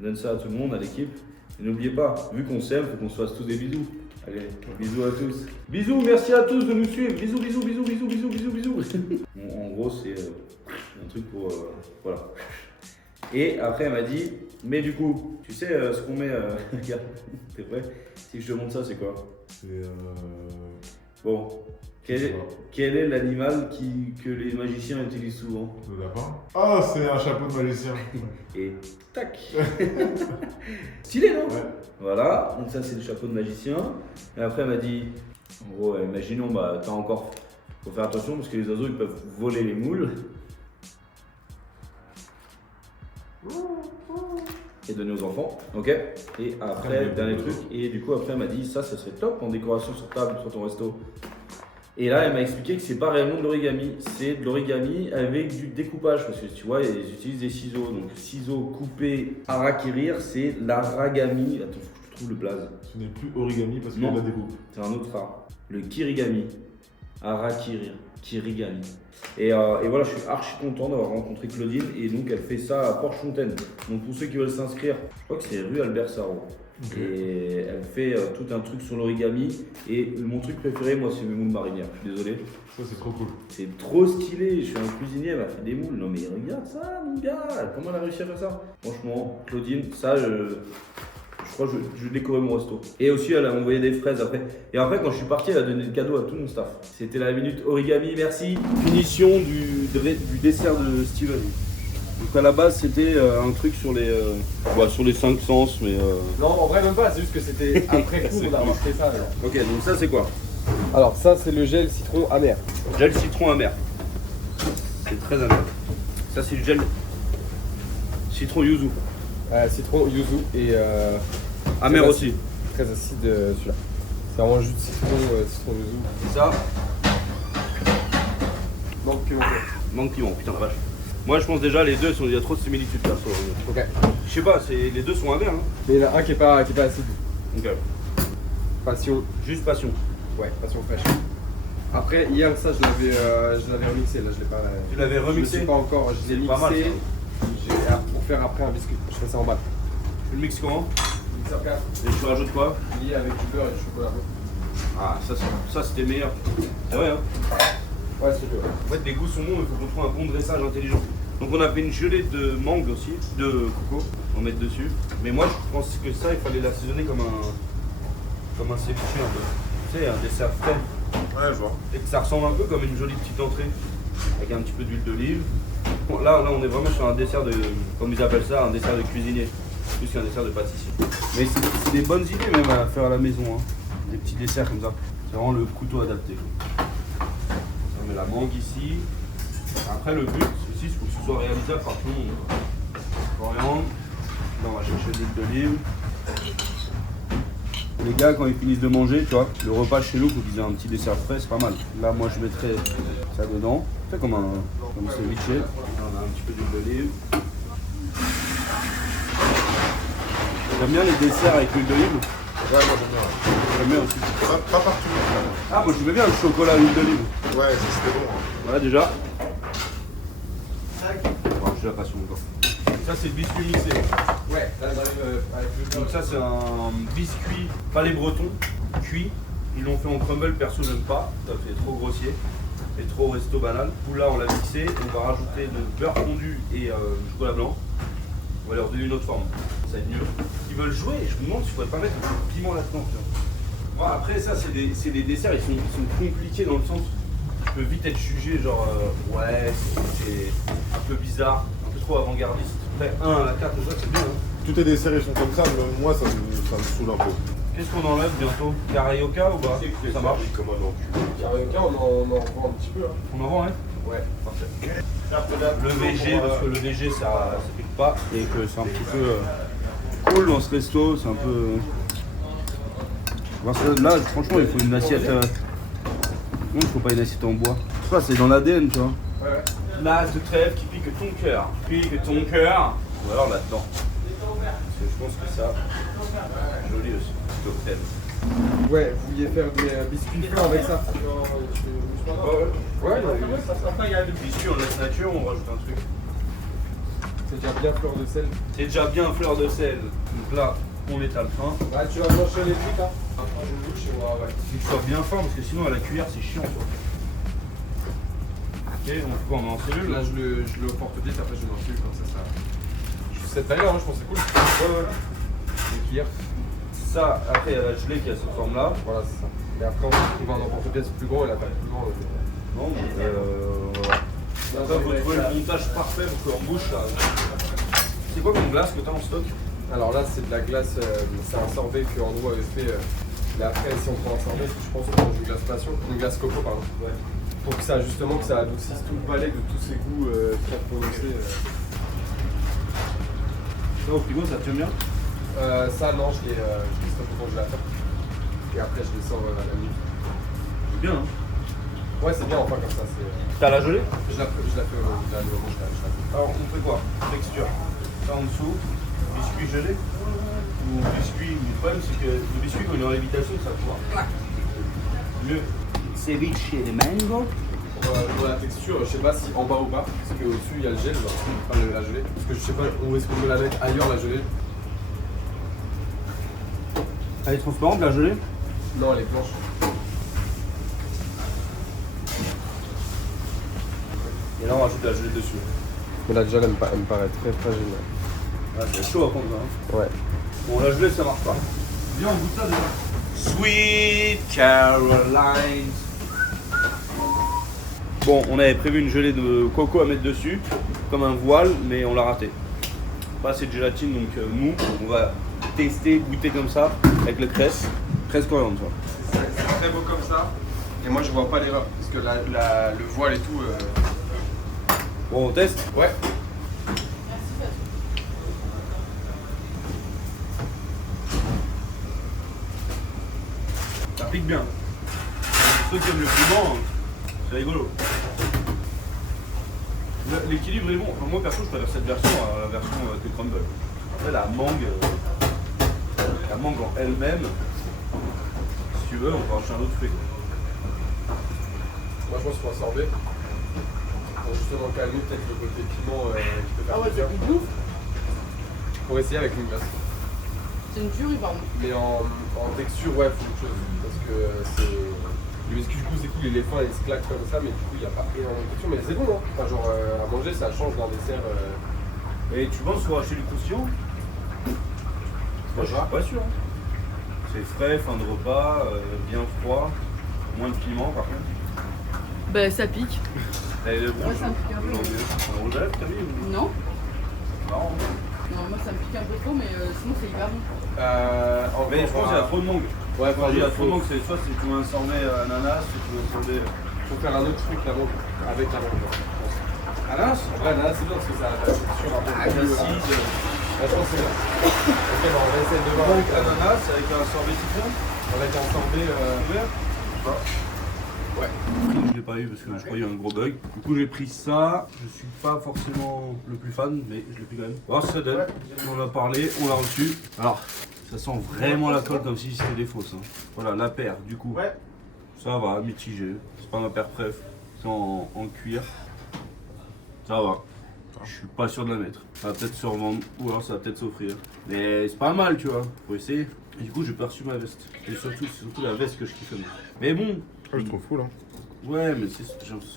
Je donne ça à tout le monde, à l'équipe. Et n'oubliez pas, vu qu'on s'aime, il faut qu'on se fasse tous des bisous. Allez, bisous à tous. Bisous, merci à tous de nous suivre. Bisous, bisous, bisous, bisous, bisous, bisous, bisous. En gros, c'est un truc pour... voilà. Et après, elle m'a dit, mais du coup, tu sais ce qu'on met... regarde, t'es prêt? Si je te montre ça, c'est quoi? C'est Bon. Quel est l'animal que les magiciens utilisent souvent? le lapin. Ah, c'est un chapeau de magicien. Et tac. Stylé, non? Ouais. Voilà, donc ça c'est le chapeau de magicien. Et après elle m'a dit, en gros, imaginons, bah t'as encore, faut faire attention parce que les oiseaux ils peuvent voler les moules. Et donner aux enfants, ok? Et après, dernier truc, et du coup après elle m'a dit, ça serait top en décoration sur table, sur ton resto. Et là, elle m'a expliqué que c'est pas réellement de l'origami, c'est de l'origami avec du découpage. Parce que tu vois, ils utilisent des ciseaux. Donc, ciseaux coupés, harakiri, c'est l'aragami. Attends, faut que je trouve le blaze. Ce n'est plus origami parce qu'il y a de la découpe. C'est un autre art. Le kirigami. Harakiri. Kirigami. Et voilà, je suis archi content d'avoir rencontré Claudine. Et donc, elle fait ça à Porche-Fontaine. Donc, pour ceux qui veulent s'inscrire, je crois que c'est rue Albert Sarrault. Okay. Et elle fait tout un truc sur l'origami. Et mon truc préféré, moi, c'est mes moules marinières. Je suis désolé. Ça, c'est trop cool. C'est trop stylé. Je suis un cuisinier, elle m'a fait des moules. Non, mais regarde ça, mon gars. Comment elle a réussi à faire ça? Franchement, Claudine, ça, je crois que je décorais mon resto. Et aussi, elle a envoyé des fraises après. Et après, quand je suis parti, elle a donné le cadeau à tout mon staff. C'était la minute origami, merci. Finition du dessert de Steven. Donc à la base c'était un truc sur les 5 sens mais Non en vrai même pas, c'est juste que c'était après coup d'avoir fait ça alors. Ok, donc ça c'est quoi? Alors ça c'est le gel citron amer. Gel citron amer. C'est très amer. Ça, c'est du gel citron yuzu. Citron, yuzu et Amer très aussi. acide. Très acide celui-là. C'est vraiment jus de citron, citron yuzu. Ça, Mangue piment. mangue piment, putain la vache. Moi, je pense déjà les deux, il y a trop de similitudes perso. Ok. Je sais pas, les deux sont amers. Hein. Mais il y en a un qui est pas acide. Ok. Passion. Juste passion. Ouais, passion fraîche. Après, hier, ça, je l'avais remixé. Là, je l'ai pas. Tu l'avais Je le remixé? sais pas encore. Je l'ai C'est pas mal, mixé. Pour faire après un biscuit. Je fais ça en balle. Tu le mixes comment? Mixeur 4. Et tu rajoutes quoi? Lié avec du beurre et du chocolat. Ah, ça c'était meilleur. C'est vrai, hein? Ouais, c'est sûr. En fait, les goûts sont bons, il faut qu'on trouve un bon dressage intelligent. Donc, on a fait une gelée de mangue aussi, de coco, on va mettre dessus. Mais moi, je pense que ça, il fallait l'assaisonner comme un ceviche un peu. Tu sais, un dessert frais. Ouais, je vois. Et que ça ressemble un peu comme une jolie petite entrée, avec un petit peu d'huile d'olive. Bon, là, on est vraiment sur un dessert de, comme ils appellent ça, un dessert de cuisinier, plus qu'un dessert de pâtissier. Mais c'est des bonnes idées même à faire à la maison, hein. Des petits desserts comme ça. C'est vraiment le couteau adapté. On met la mangue ici. Après, le but aussi, il faut que ce soit réalisable par tout le monde. Coriandre. Là, on va chercher de l'huile d'olive. Les gars, quand ils finissent de manger, tu vois, le repas chez nous, il faut qu'ils aient un petit dessert frais, c'est pas mal. Là, moi, je mettrais ça dedans. C'est comme un ceviche. Là, on a un petit peu d'huile d'olive. J'aime bien les desserts avec l'huile d'olive. Ouais, moi j'aime bien. J'aime bien aussi. Pas partout. Ah, moi, j'aimais bien le chocolat à l'huile d'olive. Ouais, ça c'était bon. Hein. Voilà, déjà. Oh, j'ai la passion encore. Ça, c'est le biscuit mixé. Ouais, là, j'arrive avec le Donc ça c'est un biscuit palais breton cuit. Ils l'ont fait en crumble, perso j'aime pas, ça fait trop grossier et trop resto banal. Ou là on l'a mixé, on va rajouter donc beurre fondu et chocolat blanc. On va leur donner une autre forme, ça va être mieux. Ils veulent jouer, je me demande s'il faudrait pas mettre un peu de piment là-dedans. Bon, après ça c'est des desserts, ils sont compliqués dans le sens où tu peux vite être jugé genre ouais c'est un peu bizarre, un peu trop avant-gardiste. Après 1 à la carte, ça c'est bien. Hein. Tous tes desserts ils sont comme ça, mais moi ça me saoule un peu. Qu'est-ce qu'on enlève bientôt? Carioca ou pas? Ça marche? Comme un encul. Carioca, on en vend un petit peu. Hein. On en vend, hein? Ouais. Parfait. Le VG, parce que le VG ça pique pas et que c'est un petit peu cool dans ce resto, c'est un peu. Parce que là, franchement, il faut une assiette. Non, il faut pas une assiette en bois. Je sais pas, c'est dans l'ADN, tu vois. Ouais. Là, ce trèfle qui pique ton cœur. Pique ton cœur. Ou alors là-dedans. Parce que je pense que ça, joli aussi. Cocktail. Ouais, vous vouliez faire des biscuits flancs avec ça? Ouais, Le biscuit, on laisse nature, on rajoute un truc. c'est déjà bien fleur de sel. C'est déjà bien fleur de sel. Donc là, on étale fin. Ouais, tu vas blanchir les frites, hein? Je le goûte chez moi, ouais. Il faut que ce soit bien fin parce que sinon à la cuillère c'est chiant. Quoi. Ok, on fait quoi? On met en cellule? Là, je le porte-pièce, après je le mets en cellule comme ça. Cette taille-là, je pense que c'est cool. Ouais. Les cuillères. Ça, après il y a la gelée qui a cette forme là. Voilà, c'est ça. Mais après, on trouve un porte-pièce plus gros et la taille plus grande. Non, voilà. Là, il faut trouver le montage parfait parce qu'en bouche là. C'est quoi comme glace que t'as en stock? Alors là, c'est de la glace, c'est un sorbet que Andrew avait fait. Mais après, si on prend un sorbet, je pense qu'on mange une glace passion, une glace coco, pardon. Ouais. Pour que ça, justement, que ça adoucisse tout le palais de tous ces goûts très prononcés. Ça au frigo, ça te tient bien? Ça, non, je l'ai stocké au congélateur. Et après, je les sors à la nuit. C'est bien, hein? Ouais, c'est bien, enfin, comme ça. T'as la gelée? Je la fais au moment, je la fais. Alors on fait quoi? Texture. Ça en dessous, biscuit gelé. Ou biscuit, le problème c'est que le biscuit quand il est en lévitation, ça foire. Mieux. Ceviche de mango. Pour la texture, je sais pas si en bas ou pas, parce qu'au-dessus il y a le gel, enfin la gelée. Parce que je sais pas où est-ce qu'on peut la mettre ailleurs la gelée. Elle est transparente la gelée? Non, elle est blanche. Et là on rajoute la gelée dessus. Mais la gel elle me paraît très fragile. Ah, c'est chaud à prendre ça. Hein. Ouais. Bon la gelée ça marche pas. Viens on goûte ça déjà. Sweet Caroline. Bon, on avait prévu une gelée de coco à mettre dessus, comme un voile, mais on l'a raté. Pas assez de gélatine, donc mou. On va tester, goûter comme ça, avec le cresse coriandre. Tu vois. C'est très beau comme ça. Et moi je vois pas l'erreur, parce que le voile et tout, Bon, on teste. Ouais. Ça pique bien. Ceux qui aiment le piment, c'est rigolo. L'équilibre est bon. Enfin, moi perso, je préfère cette version à la version de crumble. Après, la mangue en elle-même, si tu veux, on peut acheter un autre fruit. Moi, je pense qu'on va sorber. Pour justement calmer peut-être le côté piment qui peut faire plaisir. c'est ouf. Pour essayer avec une glace. C'est une tuerie, pardon. Mais en texture, ouais, faut autre chose. Parce que c'est. Parce que du coup, c'est cool, l'éléphant il se claque comme ça, mais du coup, il n'y a pas énormément de texture. Mais c'est bon, hein. Enfin, genre, à manger, ça change d'un dessert. Et tu penses qu'il faut acheter du croustillant? Moi, je suis pas sûr. Hein. C'est frais, fin de repas, bien froid, moins de piment par contre. Bah, ça pique. Et le rouge, ça me pique un peu. un rouge à lèvres, t'as vu ou... Non. Marrant. Non, moi ça me pique un peu trop, mais sinon c'est hyper bon. Mais je pense qu'il y a trop de mangue. Ouais, Quand il y a trop de mangue, c'est soit si tu veux un sorbet ananas, si tu veux un sorbet. Faut faire un autre truc la mangue, avec la mangue. Ananas? En vrai, l'ananas c'est bien parce que ça a la texture un peu plus. Acide. Je pense que c'est bien. Ok, bah, on va essayer de voir Mangue, ananas avec un sorbet citron. avec un sorbet Ouvert. Ouais. Je l'ai pas eu parce que je crois qu'il y a eu un gros bug. Du coup j'ai pris ça. Je suis pas forcément le plus fan, mais je l'ai pris quand même. On va voir ce que ça donne. On en a parlé, on l'a reçu. Alors, ça sent vraiment la colle comme si c'était des fausses. Hein. Voilà, la paire du coup. Ouais. Ça va, mitigé. C'est pas ma paire préf. C'est en cuir. Ça va. Je suis pas sûr de la mettre. Ça va peut-être se revendre ou alors ça va peut-être s'offrir. Mais c'est pas mal, tu vois. Faut essayer. Et du coup j'ai perçu ma veste. Et surtout, c'est surtout la veste que je kiffe. Mais bon. Ah, je trouve cool, hein. Ouais, mais c'est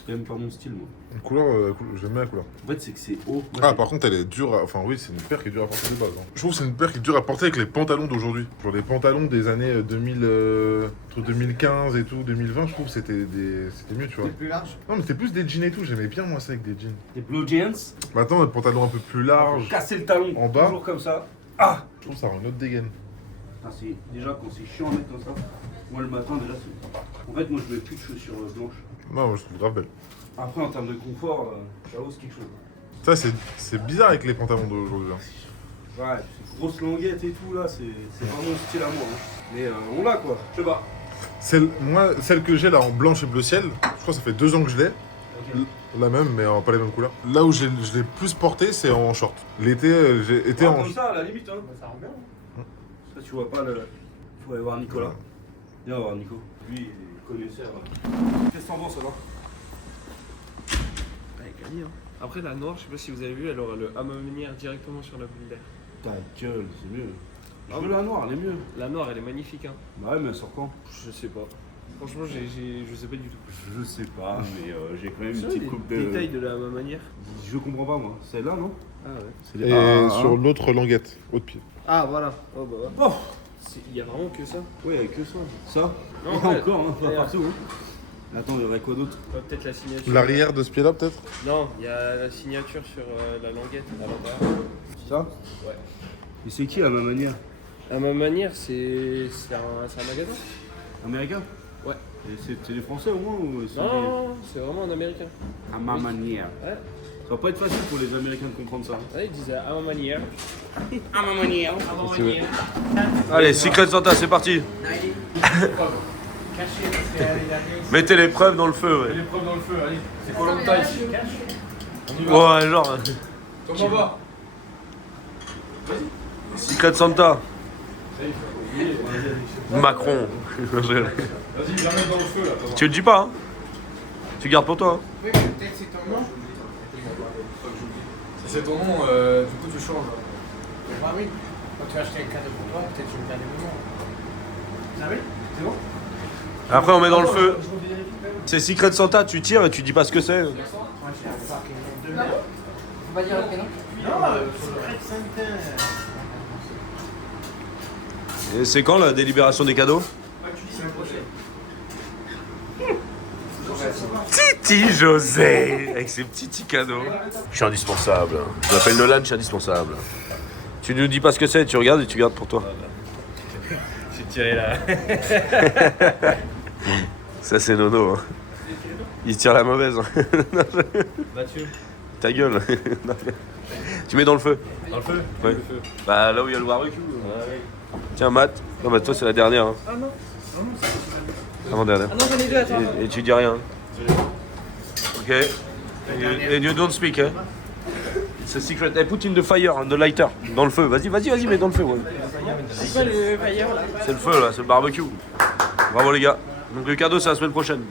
quand même pas mon style, moi. Une couleur, j'aime bien la couleur. En fait, c'est que c'est haut. Moi, Ah, par contre, elle est dure à... Enfin, oui, c'est une paire qui est dure à porter de base. Hein. Je trouve que c'est une paire qui est dure à porter avec les pantalons d'aujourd'hui. Genre les pantalons des années 2000... entre 2015 et tout, 2020, je trouve que c'était mieux, tu vois. C'est plus large. Non, mais c'était plus des jeans et tout. J'aimais bien, moi, ça, avec des jeans. Des blue jeans, Maintenant, le pantalon un peu plus large, casser le talon, En bas. toujours comme ça. Ah, je trouve que ça rend une autre dégaine. putain, c'est déjà quand c'est chiant à mettre comme ça. Moi, le matin, déjà, c'est. En fait, moi, je mets plus de chaussures blanches. Non, moi, je trouve grave belle. Après, en termes de confort, j'avoue, c'est quelque chose. Ça, c'est bizarre avec les pantalons d'aujourd'hui. Hein. Ouais, c'est grosse languette et tout, là, c'est vraiment mon style à moi. Hein. Mais on l'a, quoi. Je sais pas. Celle que j'ai là en blanche et bleu ciel, je crois que ça fait 2 ans que je l'ai. La même, mais pas les mêmes couleurs. Là où je l'ai plus porté, c'est en short. L'été, j'ai été en. Comme ça, à la limite, hein. Ça rend bien. Ça, tu vois pas le. Il faut aller voir Nicolas. Viens voir Nico. Lui, il est connaisseur. Qu'est-ce que t'en penses, ça va? Elle est quali, hein. Après, la noire, je sais pas si vous avez vu, elle aura le à ma manière directement sur la boule d'air. Ta gueule, c'est mieux. Je veux la noire, elle est mieux. La noire, elle est magnifique, hein. Bah ouais, mais elle sort quand? Je sais pas. Franchement, je sais pas du tout. Je sais pas, mais j'ai quand même une Tu petite les coupe de. détails de la à ma manière. Je comprends pas, moi. C'est là, non? Ah ouais. C'est Et sur l'autre languette, haut de pied. Ah voilà. Oh bah ouais. Oh! Il y a vraiment que ça. Ouais, avec que ça. Ça? Non, Et ouais. encore, hein, pas Ouais. partout. Hein. Attends, il y aurait quoi d'autre? Peut-être la signature. L'arrière de ce pied-là, peut-être. Non, il y a la signature sur la languette à l'intérieur. Ça? Ouais. Et c'est qui, à ma manière? À ma manière, c'est un magasin. Américain? Ouais. Et c'est des Français au moins ou c'est Non, c'est vraiment un américain. À ma manière. Ouais. Ça va pas être facile pour les Américains de comprendre ça. Ouais, ils disent à ma manière. À ma manière. À ma manière. Allez, Secret Santa, c'est parti. Mettez les preuves dans le feu, ouais. L'épreuve dans le feu, allez. C'est quoi l'autre taille? Ouais, genre. Comment on va? Secret Santa. Macron. Vas-y, viens mettre dans le feu là. Tu le dis pas, hein? Tu gardes pour toi, hein? Oui, mais peut-être c'est ton nom. Si c'est ton nom, du coup tu changes. Ah oui. Quand tu as acheté un cadeau pour toi, peut-être tu me gardes le nom. Ah oui? C'est bon? Après, on met dans le feu. C'est Secret Santa, tu tires et tu dis pas ce que c'est. Moi, je sais pas quel nom de Faut pas dire le prénom. Non, Secret Santa. Et c'est quand la délibération des cadeaux? Titi José, avec ses petits cadeaux. Je suis indispensable. Je m'appelle Nolan, je suis indispensable. Tu nous dis pas ce que c'est, tu regardes et tu gardes pour toi. J'ai tiré là. Ça c'est Nono. Hein. Il tire la mauvaise. Mathieu. ta gueule. Tu mets dans le feu. Dans le feu? Ouais. Le feu. Bah là où il y a le barbecue. Tiens Matt. Non bah toi c'est la dernière. Hein. Ah non. Ah non, c'est Avant-dernière. Ah non, j'en ai deux à toi. Et tu dis rien. Ok. And you don't speak, hein. It's a secret. Hey, put in the fire, the lighter. Dans le feu. Vas-y, mets dans le feu. Ouais. C'est quoi le fire là? C'est le feu là, c'est le barbecue. Bravo les gars. Donc le cadeau c'est la semaine prochaine.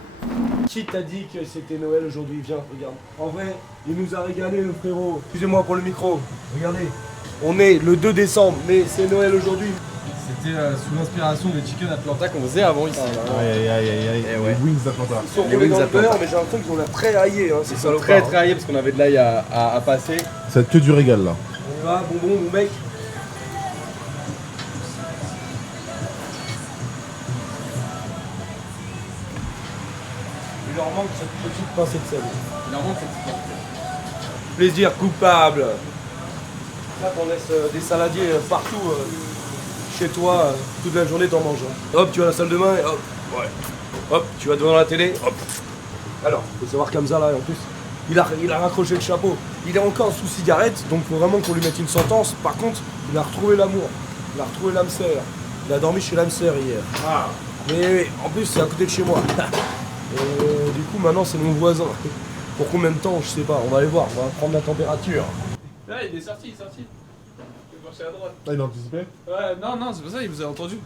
Qui t'a dit que c'était Noël aujourd'hui? Viens, regarde. En vrai, il nous a régalé le frérot. Excusez-moi pour le micro. Regardez. On est le 2 décembre, mais c'est Noël aujourd'hui. C'était sous l'inspiration des Chicken Atlanta qu'on faisait avant ici. Aïe, Eh ouais. les Wings d'Atlanta. Ils sont Les roulés wings dans le Atlanta. beurre, mais j'ai l'impression qu'ils ont l'air très haillés. Hein, Ils sont très haillés parce qu'on avait de l'ail à passer. Ça va être que du régal là. On y va, bonbon, mon mec. Il leur manque cette petite pincée de sel. Il en manque cette petite. Plaisir coupable. C'est ça qu'on laisse des saladiers partout chez toi, toute la journée t'en manges. Hein. Hop, tu vas à la salle de bain et hop, ouais. Hop, tu vas devant la télé, hop. Alors, faut savoir qu'Hamza là, en plus, il a raccroché le chapeau. Il est encore sous cigarette, donc faut vraiment qu'on lui mette une sentence. Par contre, il a retrouvé l'amour. Il a retrouvé l'âme sœur. Il a dormi chez l'âme sœur hier. Ah. Mais en plus, c'est à côté de chez moi. Et du coup, maintenant, c'est mon voisin. Pour combien de temps, je sais pas. On va aller voir, on va prendre la température. Là, il est sorti, Il est marché à droite. Ah, il a anticipé? Ouais, non, c'est pour ça, il vous a entendu.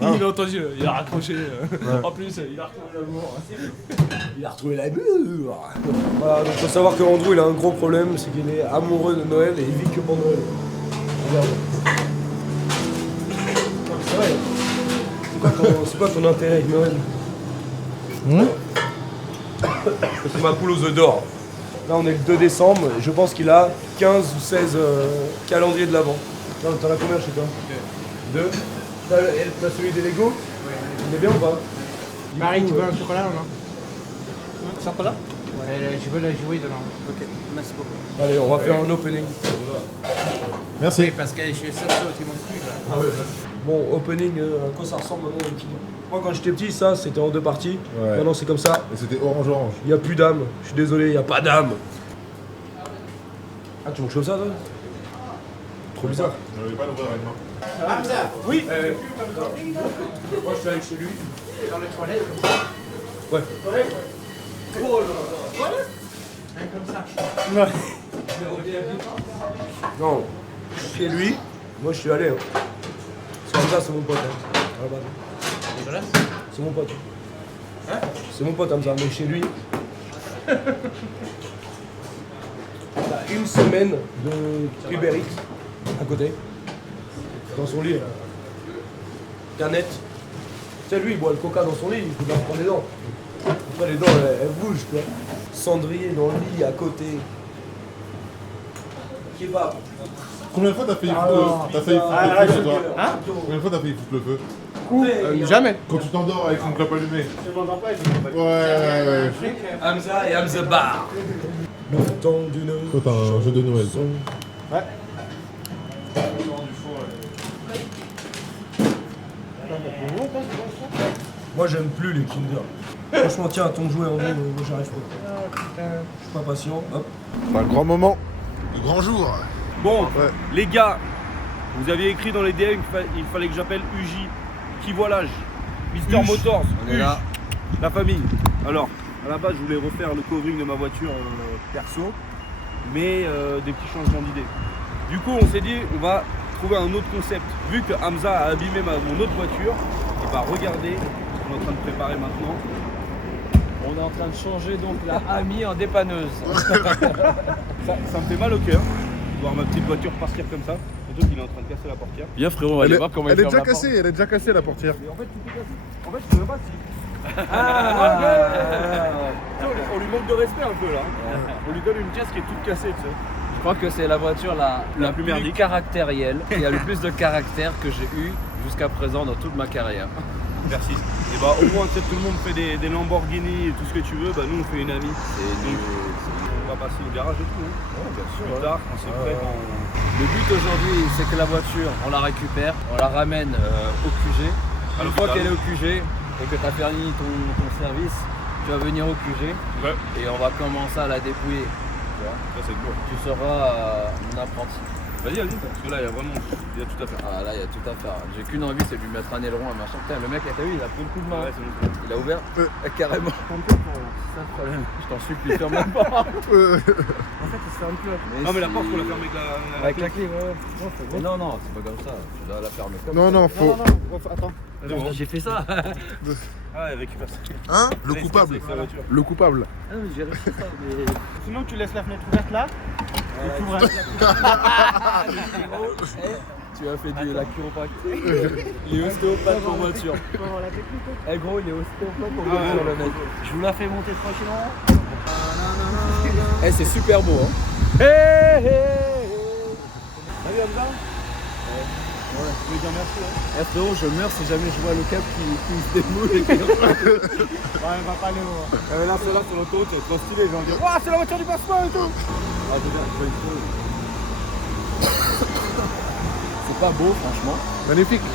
Il a entendu, il a raccroché. En plus, il a retrouvé l'amour. Il a retrouvé l'amour. Voilà, donc faut savoir que Andrew, il a un gros problème, c'est qu'il est amoureux de Noël et il vit que pour Noël. Regarde. Non, mais c'est vrai. C'est quoi ton intérêt avec Noël? C'est ma poule aux œufs d'or. Là, on est le 2 décembre, et je pense qu'il a 15 ou 16 calendriers de l'Avent. T'en as combien chez toi? 2. T'as celui des Lego? Il est bien ou pas? Marie, tu veux un chocolat ou non? Chocolat? Ouais, je veux la jouer dedans. Ok, merci beaucoup. Allez, on va faire un opening. Merci. Oui, parce que je suis sûr que tu m'en plus là. Ah ouais. Bon, opening, à quoi ça ressemble maintenant le kilo? Moi quand j'étais petit, ça c'était en 2 parties. Ouais. Maintenant c'est comme ça. Et c'était orange. Il n'y a plus d'âme. Je suis désolé, il n'y a pas d'âme. Ah, tu manges comme ça toi? Trop bizarre. Je vais pas l'ouvrir avec moi. Oui. Moi je suis allé chez lui. Dans les toilettes. Ouais. Comme ça. Non. Chez lui, moi je suis allé. Hein. C'est comme ça, c'est mon pote. Hein. Ah, bah. C'est mon pote. Hein? C'est mon pote Hamza, mais chez lui. Il a une semaine de Uber Eats à côté. Dans son lit. Canette. Tu sais, lui, il boit le coca dans son lit, il faut bien prendre les dents. Après, les dents, elles bougent, quoi. Cendrier dans le lit, à côté. Kebab. Combien de fois t'as failli foutre le feu chez toi? Combien de fois t'as failli foutre le feu? Jamais. Quand tu t'endors avec ton clope allumé. Je m'entends pas, je m'entends Ouais. Hamza et Hamza Bar. Le temps d'une. Toi t'as un jeu de Noël. Toi. Ouais. Moi j'aime plus les Kinder. Franchement tiens ton jouet en vrai, moi j'arrive pas. Je suis pas patient. Hop. C'est un grand moment. Le grand jour. Bon, Ouais. les gars, vous aviez écrit dans les DM qu'il fallait que j'appelle UJ. Qui voit l'âge? Mister Motors. On est là. La famille. Alors, à la base, je voulais refaire le covering de ma voiture perso, mais des petits changements d'idée. Du coup, on s'est dit, on va trouver un autre concept. Vu que Hamza a abîmé mon autre voiture, il va regarder ce qu'on est en train de préparer maintenant. On est en train de changer donc la Ami en dépanneuse. Ça me fait mal au cœur de voir ma petite voiture partir comme ça. Surtout qu'il est en train de casser la portière. Bien frérot, on va aller voir comment il Elle est ferme déjà la porte. cassée, elle est déjà cassée la portière. Mais en fait, tout est cassé. En fait, je sais même pas si. On lui manque de respect un peu là. On lui donne une pièce qui est toute cassée, tu sais. Je crois que c'est la voiture la plus merdique. caractérielle, qui a le plus de caractère que j'ai eu jusqu'à présent dans toute ma carrière. Merci. Et bah au moins, tu sais, tout le monde fait des Lamborghini et tout ce que tu veux, bah nous on fait une amie. Et donc, on va passer au garage et tout. Hein. Bien sûr. Plus tard, quand c'est prêt, Le but aujourd'hui, c'est que la voiture, on la récupère, on la ramène au QG. Une fois qu'elle est au QG et que tu as fini ton service, tu vas venir au QG Ouais. et on va commencer à la dépouiller. tu vois. Ça, c'est cool. Tu seras mon apprenti. Vas-y, parce que là, il y a vraiment il y a tout à faire. Ah là, il y a tout à faire. J'ai qu'une envie, c'est de lui mettre un aileron, un machin. Putain, le mec, t'as vu, il a pris le coup de main. Ouais, c'est bon. Il a ouvert carrément. C'est ça le problème. Je t'en supplie, ferme la porte. En fait, il se ferme plus. Non, mais la porte, faut la fermer avec la clé, ouais. Mais non, non, c'est pas comme ça. Tu dois la fermer comme Non, ça. non, faut. Attends. Non, j'ai fait ça. Ah, il récupère ça. Hein? Le coupable. Avec sa voiture. Le coupable. Ah, mais j'ai réussi ça, mais. Sinon, tu laisses la fenêtre ouverte là. Et tu ouvres avec la Tu as fait de la chiropractique. Il est ostéopathe pour voiture. Eh gros, il est ostéopathe pour voiture, le mec. Je vous la fais monter tranquillement. Eh, c'est super beau, hein. Hé hé. Salut Hamza. Ouais, je vais dire merci. Eh frérot, je meurs si jamais je vois le cap qui se démoule et qui Ouais, il va pas aller loin. Là, c'est là sur l'autoroute, c'est trop stylé. Ils vont dire, waouh, c'est la voiture du passeport et tout. Ah, déjà, je vois une chose. C'est pas beau, franchement. Magnifique.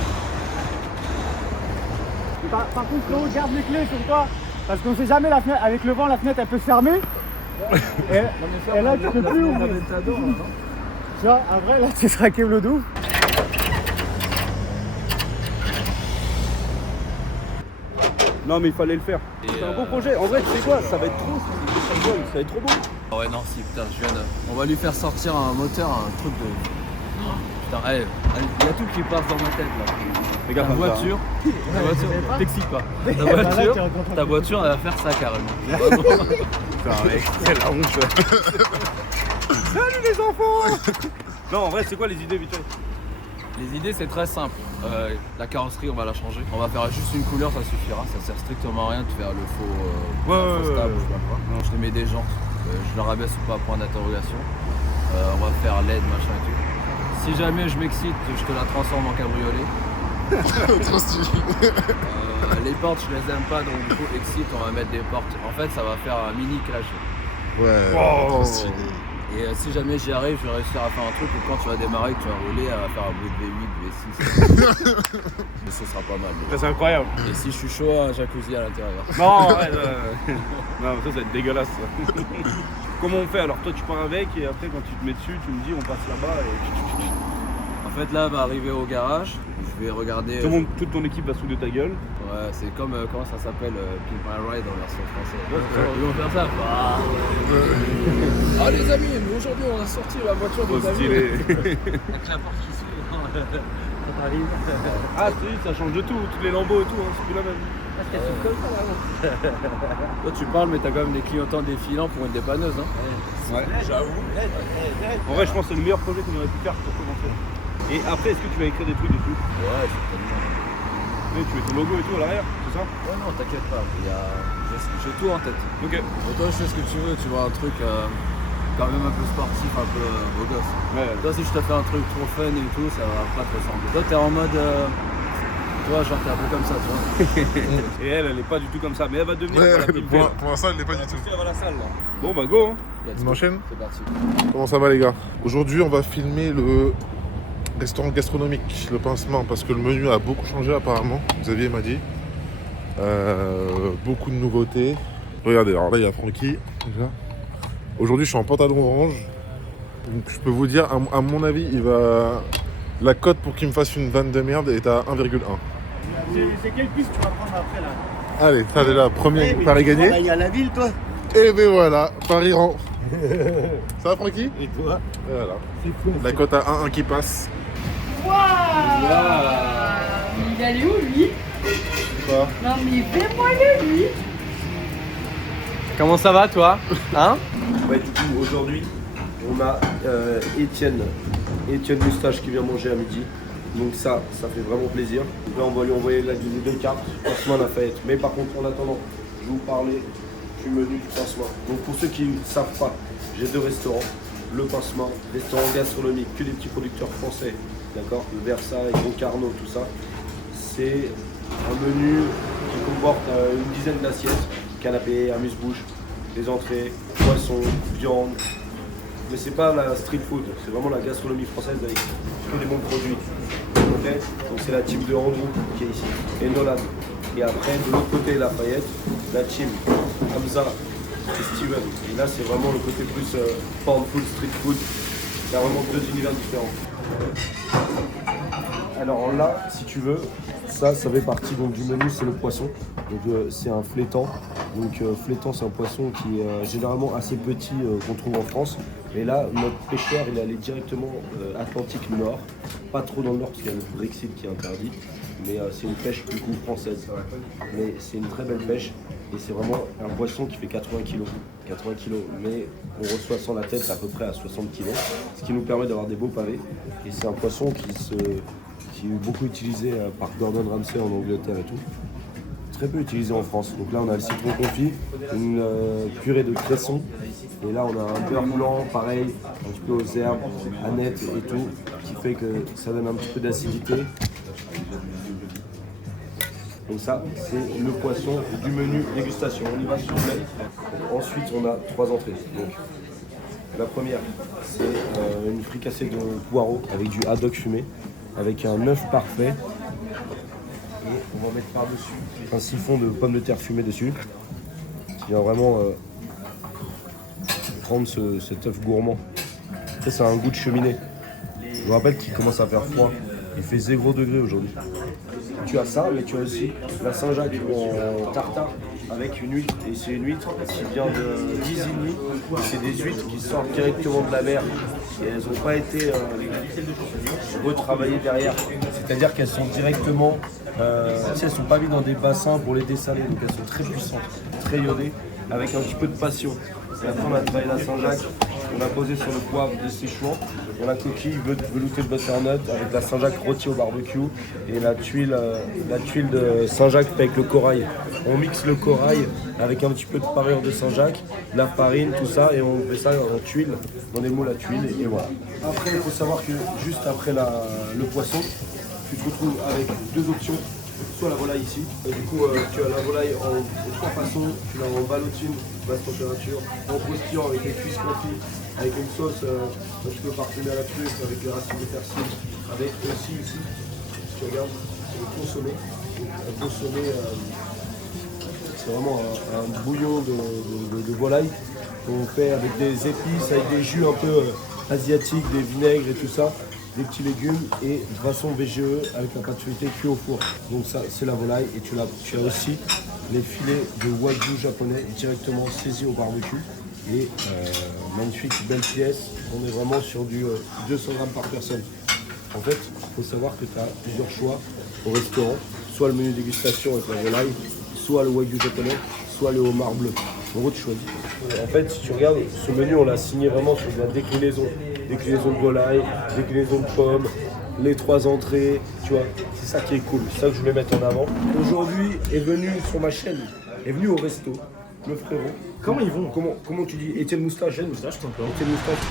Par contre, Flo, garde les clés sur toi. Parce qu'on sait jamais, la fenêtre, avec le vent, la fenêtre elle peut se fermer. Et là, tu peux plus ouvrir. Tu vois, après, là, tu seras câble d'où. Non, mais il fallait le faire. C'est un beau projet. En vrai, tu sais quoi, ça va être trop. Ça va être trop beau. Ah ouais, non, si, putain, je viens de... On va lui faire sortir un moteur, un truc de... Putain, allez, il y a tout qui passe dans ma tête, là. Fais gaffe, Ta voiture, t'excites pas. Ta voiture, elle va faire ça, carrément. Putain, mec, c'est la honte. Salut les enfants. Non, en vrai, c'est quoi les idées, vite fait? Les idées, c'est très simple. La carrosserie, on va la changer. On va faire juste une couleur, ça suffira. Ça sert strictement à rien de faire le faux, faux stable, je sais pas quoi. Je te mets des jantes. Je le rabaisse ou pas, point d'interrogation. On va faire LED, machin et tout. Si jamais je m'excite, je te la transforme en cabriolet. Trop stylé. Les portes, je les aime pas, donc du coup, excite, on va mettre des portes. En fait, ça va faire un mini clash. Ouais, trop stylé. Et si jamais j'y arrive, je vais réussir à faire un truc où quand tu vas démarrer, que tu vas rouler, elle va faire un bruit de V8, V6. Mais ce sera pas mal. Ça, c'est incroyable. Et si je suis chaud, un jacuzzi à l'intérieur. Non, ouais, non, ça va être dégueulasse. Ça. Comment on fait? Alors, toi, tu pars avec et après, quand tu te mets dessus, tu me dis, on passe là-bas et. En fait, là, va arriver au garage. Je vais regarder. Toute ton équipe va souder ta gueule. Ouais, c'est comme comment ça s'appelle Pimp My Ride en version française. Ils vont faire ça. Ah les amis, mais aujourd'hui on a sorti la voiture de Trop stylé. Avec la porte qui s'ouvre. Ça t'arrive. Ah si, ça change de tout, tous les lambeaux et tout, hein, c'est plus la même. Parce qu'elles sont comme ça là. Toi tu parles mais t'as quand même des clientants défilants pour une dépanneuse hein. Ouais. J'avoue. En vrai je pense que c'est le meilleur projet qu'on aurait pu faire pour commencer. Et après est-ce que tu vas écrire des trucs dessus? Ouais, certainement. Oui, tu mets ton logo et tout à l'arrière, c'est ça? Ouais non, t'inquiète pas, j'ai tout en tête. Ok. Mais toi je sais ce que tu veux, tu vois un truc quand même un peu sportif, un peu beau gosse. Ouais. Toi si je te fais un truc trop fun et tout, ça va pas te ressembler. Toi t'es en mode... toi genre t'es un peu comme ça, tu vois. Et elle est pas du tout comme ça, mais elle va devenir Pour l'instant, elle n'est pas du tout. Elle va à la salle là. Bon bah go hein. On enchaîne? C'est parti. Comment ça va les gars? Aujourd'hui on va filmer le restaurant gastronomique, le Pincement, parce que le menu a beaucoup changé apparemment, Xavier m'a dit. Beaucoup de nouveautés. Regardez, alors là il y a Francky déjà. Aujourd'hui je suis en pantalon orange. Donc je peux vous dire, à mon avis, la cote pour qu'il me fasse une vanne de merde est à 1,1. C'est quelle piste tu vas prendre après là? Allez, ça déjà, premier pari gagné. Il y a la ville toi. Et ben voilà, Paris rend. Ça va Francky? Et toi? Et voilà. C'est fou. La cote à 1,1 qui passe. Waouh. Il allait où lui? Quoi? Non mais fais-moi le lui. Comment ça va toi? Hein? Ouais, du coup, aujourd'hui, on a Étienne Moustache qui vient manger à midi. Donc ça fait vraiment plaisir. Donc là, on va lui envoyer les deux cartes, Pansement Lafayette. Mais par contre, en attendant, je vais vous parler du menu du Pansement. Donc pour ceux qui ne savent pas, j'ai deux restaurants. Le Pansement, restaurant gastronomique, que des petits producteurs français. D'accord? Le Versailles, Concarneau, tout ça. C'est un menu qui comporte une dizaine d'assiettes. Canapé, amuse-bouche, des entrées, poissons, viande. Mais c'est pas la street food, c'est vraiment la gastronomie française avec que des bons produits. Okay, donc c'est la team de Andrew qui est ici, et Nolan. Et après, de l'autre côté, Lafayette, la team Hamza et Steven. Et là, c'est vraiment le côté plus pound food, street food. Il y a vraiment deux univers différents. Alors là, si tu veux, ça fait partie donc, du menu, c'est le poisson. Donc c'est un flétan. Donc flétan, c'est un poisson qui est généralement assez petit qu'on trouve en France. Et là, notre pêcheur, il est allé directement Atlantique Nord. Pas trop dans le nord parce qu'il y a le Brexit qui est interdit. Mais c'est une pêche du coup française. Mais c'est une très belle pêche. Et c'est vraiment un poisson qui fait 80 kg. 80 kg, mais on reçoit sans la tête à peu près à 60 kg. Ce qui nous permet d'avoir des beaux pavés. Et c'est un poisson qui est beaucoup utilisé par Gordon Ramsay en Angleterre et tout. Très peu utilisé en France. Donc là on a le citron confit, une purée de cresson. Et là on a un beurre blanc, pareil, un petit peu aux herbes, aneth et tout, qui fait que ça donne un petit peu d'acidité. Donc ça, c'est le poisson du menu dégustation. On y va sur le plaît. Ensuite, on a 3 entrées. Donc, la première, c'est une fricassée de poireaux avec du haddock fumé, avec un œuf parfait. Et on va mettre par-dessus un siphon de pommes de terre fumées dessus, qui vient vraiment prendre cet œuf gourmand. Ça, ça a un goût de cheminée. Je vous rappelle qu'il commence à faire froid. Il fait 0 degré aujourd'hui. Tu as ça, mais tu as aussi la Saint-Jacques en tartare avec une huître. Et c'est une huître qui vient de d'Isigny. C'est des huîtres qui sortent directement de la mer. Et elles n'ont pas été retravaillées derrière. C'est-à-dire qu'elles sont directement... elles ne sont pas mises dans des bassins pour les dessaler. Donc elles sont très puissantes, très iodées, avec un petit peu de passion. Et après on a travaillé la Saint-Jacques. On a posé sur le poivre de Sichuan. On a coquille veloutée de butternut avec la Saint-Jacques rôtie au barbecue et la tuile de Saint-Jacques avec le corail. On mixe le corail avec un petit peu de parure de Saint-Jacques, la farine, tout ça, et on fait ça en tuile, dans des moules à tuile, et voilà. Après, il faut savoir que juste après le poisson, tu te retrouves avec 2 options. Soit la volaille ici, et du coup tu as la volaille en 3 façons, tu l'as en ballotine, basse température, en croustillant avec des cuisses confites, avec une sauce un petit peu parfumée à la truffe, avec les racines de persil, avec aussi ici, si tu regardes, le consommé. Un consommé, c'est vraiment un bouillon de volaille qu'on fait avec des épices, avec des jus un peu asiatiques, des vinaigres et tout ça. Des petits légumes et de façon VGE avec la pâte feuilletée cuite au four. Donc ça c'est la volaille et tu as aussi les filets de wagyu japonais directement saisis au barbecue et magnifique belle pièce. On est vraiment sur du 200 grammes par personne. En fait, il faut savoir que tu as plusieurs choix au restaurant, soit le menu dégustation avec la volaille, soit le wagyu japonais, soit le homard bleu. En gros, tu choisis. En fait, si tu regardes, ce menu, on l'a signé vraiment sur de la déclinaison. Déclinaison de volaille, déclinaison de pommes, les 3 entrées, tu vois. C'est ça qui est cool, c'est ça que je voulais mettre en avant. Aujourd'hui, est venu sur ma chaîne, est venu au resto, le frérot. Comment ils vont? Comment tu dis? Étienne Moustache? Étienne Moustache, tout simplement. Étienne Moustache.